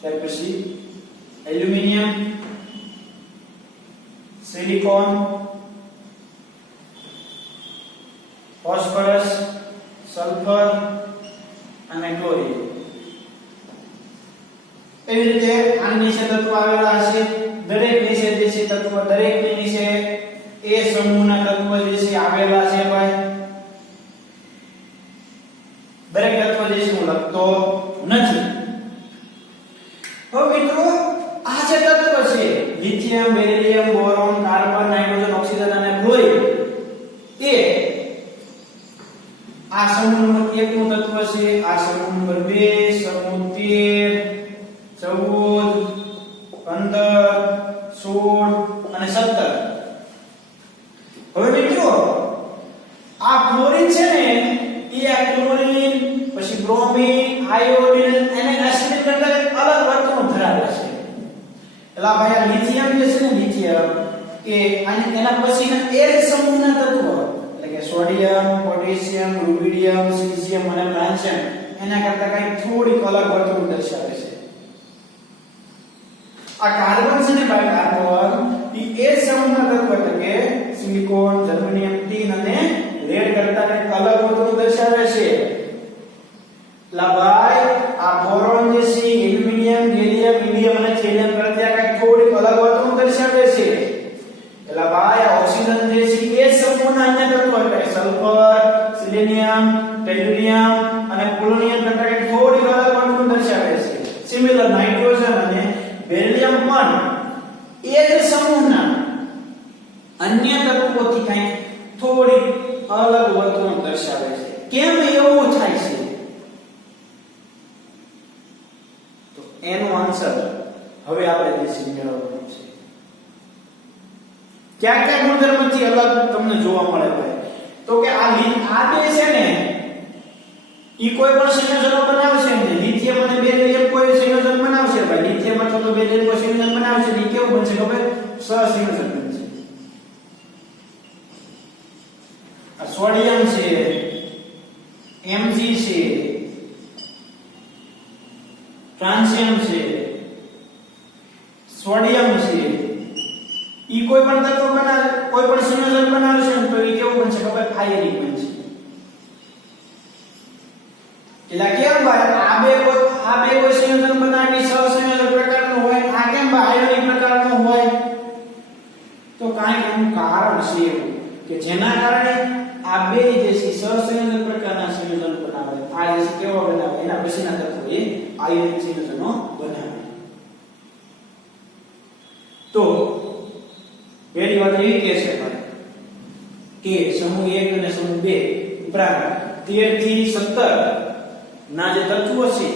ત્યાર પછી એલ્યુમિનિયમ, સિલિકોન, ફોસ્ફરસ, સલ્ફર અને ક્લોરીન. એવી રીતે આની નીચે તત્વો આવેલા હશે. દરેક નીચે જે છે તત્વો દરેકની નીચે એ સમૂહના તત્વો જે છે આવેલા છે ભાઈ. દરેક તત્વ જે છે હું લખતો નથી. હવે મિત્રો આ જે તત્વ છે lithium, beryllium, boron, carbon, nitrogen, oxygen અને ક્લોરીન એ આ સમૂહ નંબર 1 નું તત્વ છે. આ સમૂહ નંબર 2, સમૂહ 13, 14, 15, 16 અને 17. હવે મિત્રો આ ક્લોરીન છે ને એ આ ક્લોરીન પછી બ્રોમિન, આયોડીન અને એસિડ કરતા અલગ વર્તણૂક ધરાવે છે. એટલે ભાઈ આ લિથિયમ જે છે ને લિથિયમ એ અને એના પછીના એ જ સમૂહના તત્વો એટલે કે સોડિયમ, પોટેશિયમ, રુબિડિયમ, સીઝિયમ અને ફ્રાન્સિયમ એના કરતા કંઈક થોડીક અલગ વર્તણૂક દર્શાવે છે. આ કાર્બન છે ને ભાઈ કાર્બન એ સમૂહના તત્વ એટલે કે સિલિકોન, જર્મેનિયમ, ટીન અને લેડ કરતા કંઈક અલગ વર્તણૂક દર્શાવે છે. ભાઈ આ બોરોન જે છે એલ્યુમિનિયમ, ગેલિયમ, ઇન્ડિયમ અને થેલિયમ કરતા કંઈક થોડીક અલગ વર્તણૂક દર્શાવે છે. એટલે ભાઈ આ ઓક્સિજન જે છે એ સમૂહના અન્ય તત્વો એટલે સલ્ફર, સિલિનિયમ, ટેલ્યુરિયમ અને પોલોનિયમ કરતા કંઈક થોડીક અલગ વર્તણૂક દર્શાવે છે. સિમિલર નાઇટ્રોજન અને બેરિલિયમ પણ એ જ સમૂહના અન્ય તત્વોથી કંઈક થોડીક અલગ વર્તણૂક દર્શાવે છે. કેમ એવું થાય છે? તો એનો આન્સર હવે આપણે જે મેળવવાનો છે. કયા ગુણધર્મથી અલગ તમને જોવા મળે ભાઈ? તો કે આ બે છે ને ઈ કોઈ પણ સંયોજનો બનાવશે ને લિથિયમ અને બેરિલિયમ કોઈ સંયોજન બનાવશે ભાઈ. લિથિયમ અથવા તો બેરિલિયમ કોઈ સંયોજન બનાવશે ને કેવું બનશે ખબર? સહસંયોજન બનશે. આ સોડિયમ છે, Mg છે, ફ્રાન્સિયમ છે, સોડિયમ છે, ઈ કોઈ પણ તત્વ બનાવે કોઈ પણ સંયોજન બનાવશે ને તો ઈ કેવું બનશે ખબર? આયનિક બનશે. એટલે કેમ ભાઈ આ બે કોઈ સંયોજન બનાવી સહસંયોજક પ્રકારનું હોય, આ કેમ ભાઈ આયનિક પ્રકારનું હોય? તો કાંઈક એનું કારણ છે એવું કે જેના કારણે આ બે જે છે સહસંયોજક પ્રકારના સંયોજન બનાવે. આ જે કેવા બનાવે એના પછીના તત્વો એ આયનિક સંયોજનો બનાવે. તો પહેલી વાત એવી કે છે ભાઈ કે સમૂહ 1 અને સમૂહ 2 ઉપરાંત 13 થી 17 ના જે તત્વો છે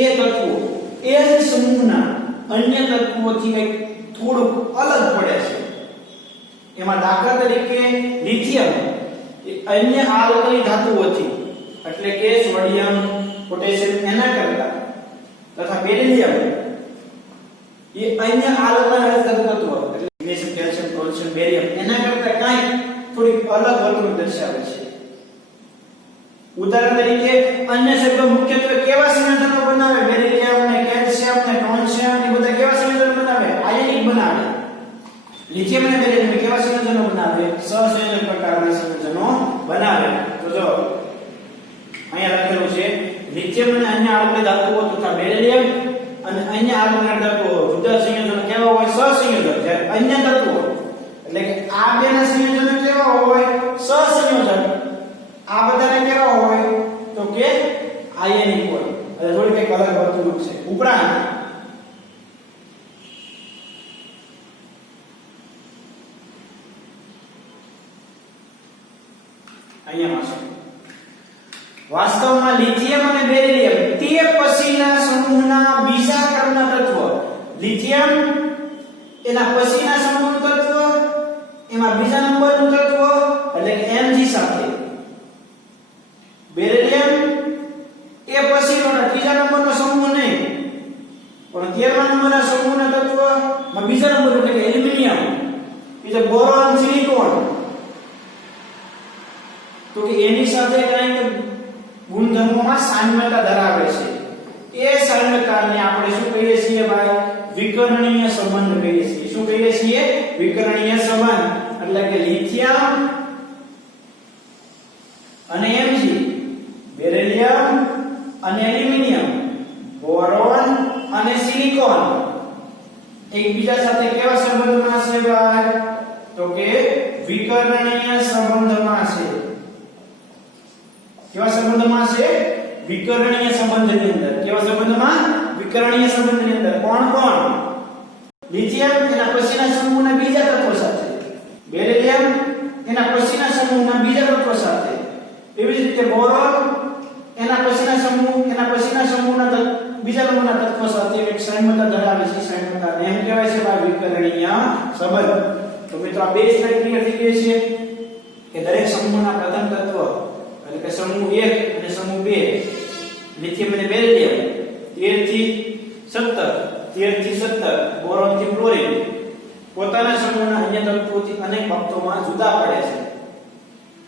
એ તત્વો એ જ સમૂહના અન્ય તત્વોથી કંઈક થોડુંક અલગ પડે છે. એમાં દાખલા તરીકે લિથિયમ એ અન્ય આલ્કલી ધાતુઓથી એટલે કે સોડિયમ, પોટેશિયમ એના કરતા તથા બેરિલિયમ એ અન્ય આલ્કલી તત્વો એટલે મેગ્નેશિયમ, કેલ્શિયમ, પોટેશિયમ, બેરિયમ એના કરતા કંઈક થોડીક અલગ વર્તણૂક દર્શાવે છે. ઉદાહરણ તરીકે અન્ય શબ્દો મુખ્યત્વે કેવા સંયોજનો બનાવે? બેરિલિયમ ને કેલ્શિયમ ને ટોન્શિયમ ને બધા કેવા સંયોજનો બનાવે? આયનિક બનાવે. લિથિયમ અને બેરિલિયમ કેવા સંયોજનો બનાવે? સહસંયોજક પ્રકારના સંયોજનો બનાવે. તો જો અહીંયા લખેલું છે લિથિયમ અને અન્ય આલ્કલી ધાતુઓ તથા બેરિલિયમ અને અન્ય આલ્કલી ધાતુઓ જુદા સંયોજનો કેવા હોય? સહસંયોજક. જ્યારે અન્ય તત્વો એટલે કે આ બેના સંયોજનો કેવા હોય? સહસંયોજક. આ બધાને કેવા હોય? તો કે આયનિક હોય. એટલે થોડી કંઈક અલગ વર્તણૂક છે. ઉપરાંત અહીંયા છે વાસ્તવમાં લિથિયમ અને બેરિલિયમ તે પછીના સમૂહના બીજા ક્રમના તત્વ. લિથિયમ એના પછીના સમૂહનું તત્વ, એમાં બીજા નંબરનું તત્વ એટલે કે Mg સાથે. બેરિલિયમ એ પછીનો ત્રીજા નંબરનો સમૂહ નહીં પણ 13મા નંબરના સમૂહના તત્વમાં બીજા નંબર એટલે કે એલ્યુમિનિયમ, બીજો બોરોન, સિલિકોન. તો કે એની સાથે કંઈક ગુણધર્મોમાં સામ્યતા ધરાવે છે. એ સામ્યતાને આપણે શું કહીએ છીએ ભાઈ? વિકર્ણીય સંબંધ કહીએ છીએ. શું કહીએ છીએ? વિકર્ણીય સંબંધ. એટલે કે લિથિયમ અને Mg, બેરિલિયમ અને એલ્યુમિનિયમ, બોરોન અને સિલિકોન એકબીજા સાથે કેવા સંબંધમાં છે ભાઈ? તો કે વિકર્ણીય સંબંધમાં છે. કેવા સંબંધમાં છે? વિકર્ણીય સંબંધની અંદર. કેવા સંબંધમાં? વિકર્ણીય સંબંધની અંદર. કોણ કોણ? લિથિયમ એના પછીના સમૂહના બીજા તત્વો સાથે, બેરિલિયમ એના પછીના સમૂહના બીજા તત્વો સાથે, એવી જ રીતે બોરોન એના પછીના સમૂહના બીજા નંબરના તત્વો સાથે એક સામ્યતા ધરાવે છે. સામ્યતાને એમ કહેવાય છે ભાઈ વિકર્ણીય સંબંધ. તો મિત્રો આ બે સ્લાઇડ ક્લિયર થઈ ગઈ છે કે દરેક સમૂહના પ્રથમ તત્વ એટલે કે સમૂહ 1 અને સમૂહ 2 લિથિયમ અને બેરિલિયમ 13 થી 17 બોરોન થી ફ્લોરિન પોતાના સમૂહના અન્ય તત્વોથી અનેક બાબતોમાં જુદા પડે છે.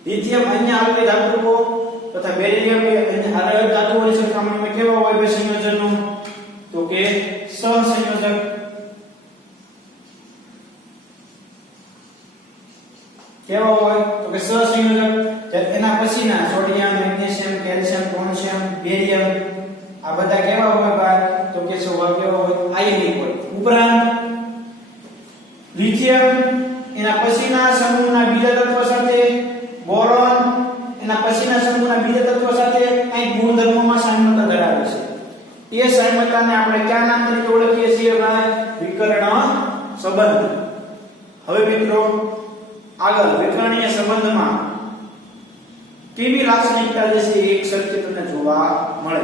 લિથિયમ અન્ય આલ્કલી ધાતુઓ તથા બેરિલિયમ અન્ય આલ્કલી ધાતુઓની સરખામણીમાં કેવા હોય બે સંયોજનો? તો કે સહસંયોજક. કેવા હોય? તો કે સહસંયોજક. એના પછીના sodium, magnesium, calcium, potassium, barium આ બધા કેવા હોય ભાઈ? તો કે સ્વભાવ કેવો હોય? આયનિક હોય. ઉપરાંત લિથિયમ એના પછીના સમૂહના બીજા તત્વો સાથે, બોરોન એના પછીના સમૂહના બીજા તત્વો સાથે કંઈક ગુણધર્મોમાં સામ્યતા ધરાવે છે. એ સામ્યતાને આપણે કયા નામ તરીકે ઓળખીએ છીએ ભાઈ? વિકર્ણ સંબંધ. હવે મિત્રો આગળ વિકર્ણીય સંબંધમાં કેવી લાક્ષણિકતા જે છે એક સરખી તમને જોવા મળે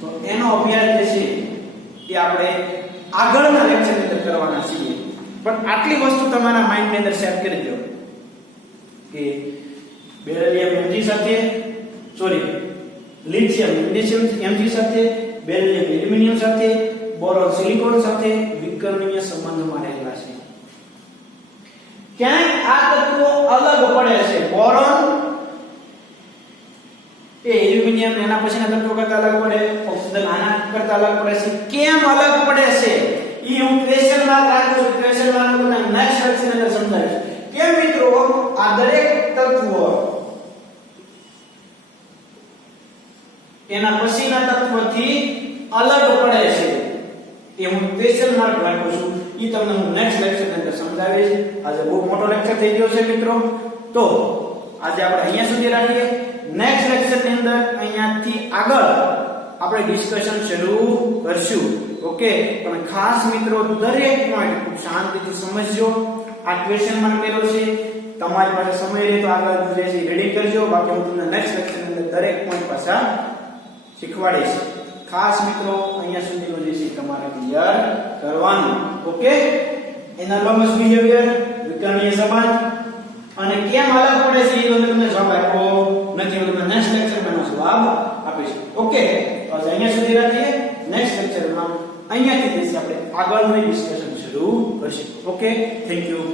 તો એનો અભ્યાસ જે છે એ આપણે આગળના લેક્ચરની અંદર કરવાના છીએ. પણ આટલી વસ્તુ તમારા માઇન્ડની અંદર સેટ કરી દો કે બેરિલિયમ Mg સાથે લિથિયમ મેગ્નેશિયમ Mg સાથે, બેરિલિયમ એલ્યુમિનિયમ સાથે, બોરોન સિલિકોન સાથે વિકર્ણીય સંબંધમાં રહેલા છે. ક્યાંક આ તત્વો અલગ પડે છે. બોરોન એ એલ્યુમિનિયમ એના પછીના તત્વો કરતા અલગ પડે, ઓક્સિજન આના કરતા અલગ પડે છે. કેમ અલગ પડે છે ઈ હું ક્વેશ્ચન માર્ક રાખું છું. ક્વેશ્ચન માર્ક તમને નેક્સ્ટ લેક્ચરની અંદર સમજાવીશ. કેમ મિત્રો આ દરેક તત્વો એના પછીના તત્વથી અલગ પડે છે એ હું ક્વેશ્ચન માર્ક રાખું છું. ઈ તમને હું નેક્સ્ટ લેક્ચરની અંદર સમજાવીશ. આજે બહુ મોટો લેક્ચર થઈ ગયો છે મિત્રો. તો આજે આપણે અહીંયા સુધી રાખીએ. નેક્સ્ટ લેક્ચરની અંદર અહીંયાથી આગળ આપણે ડિસ્કશન શરૂ કરશું. ઓકે, પણ ખાસ મિત્રો દરેક પોઈન્ટ ખૂબ શાંતિથી સમજજો. આ ક્વેશ્ચન માર્ક મેલો છે. તમારી પાસે સમય રહે તો આગળ જે છે રીડિંગ કરજો. બાકી હું તમને નેક્સ્ટ લેક્ચરની અંદર દરેક પોઈન્ટ પાછા શીખવાડીશ. ખાસ મિત્રો અહીંયા સુધીનો જે છે તમારે ક્લિયર કરવાનું. ઓકે, એનાલોમસ બિહેવિયર, વિકર્ણીય સંબંધ અને કેમ અલગ પડે છે એ તમને જવાબ આપ્યો નથી. હું તમને નેક્સ્ટ લેક્ચરમાં એનો જવાબ આપીશ. ઓકે, તો આજે અહીંયા સુધી રાખીએ. નેક્સ્ટ લેક્ચરમાં અહીંયાથી આપણે આગળનું ડિસ્કશન શરૂ કરશું. Okay, thank you.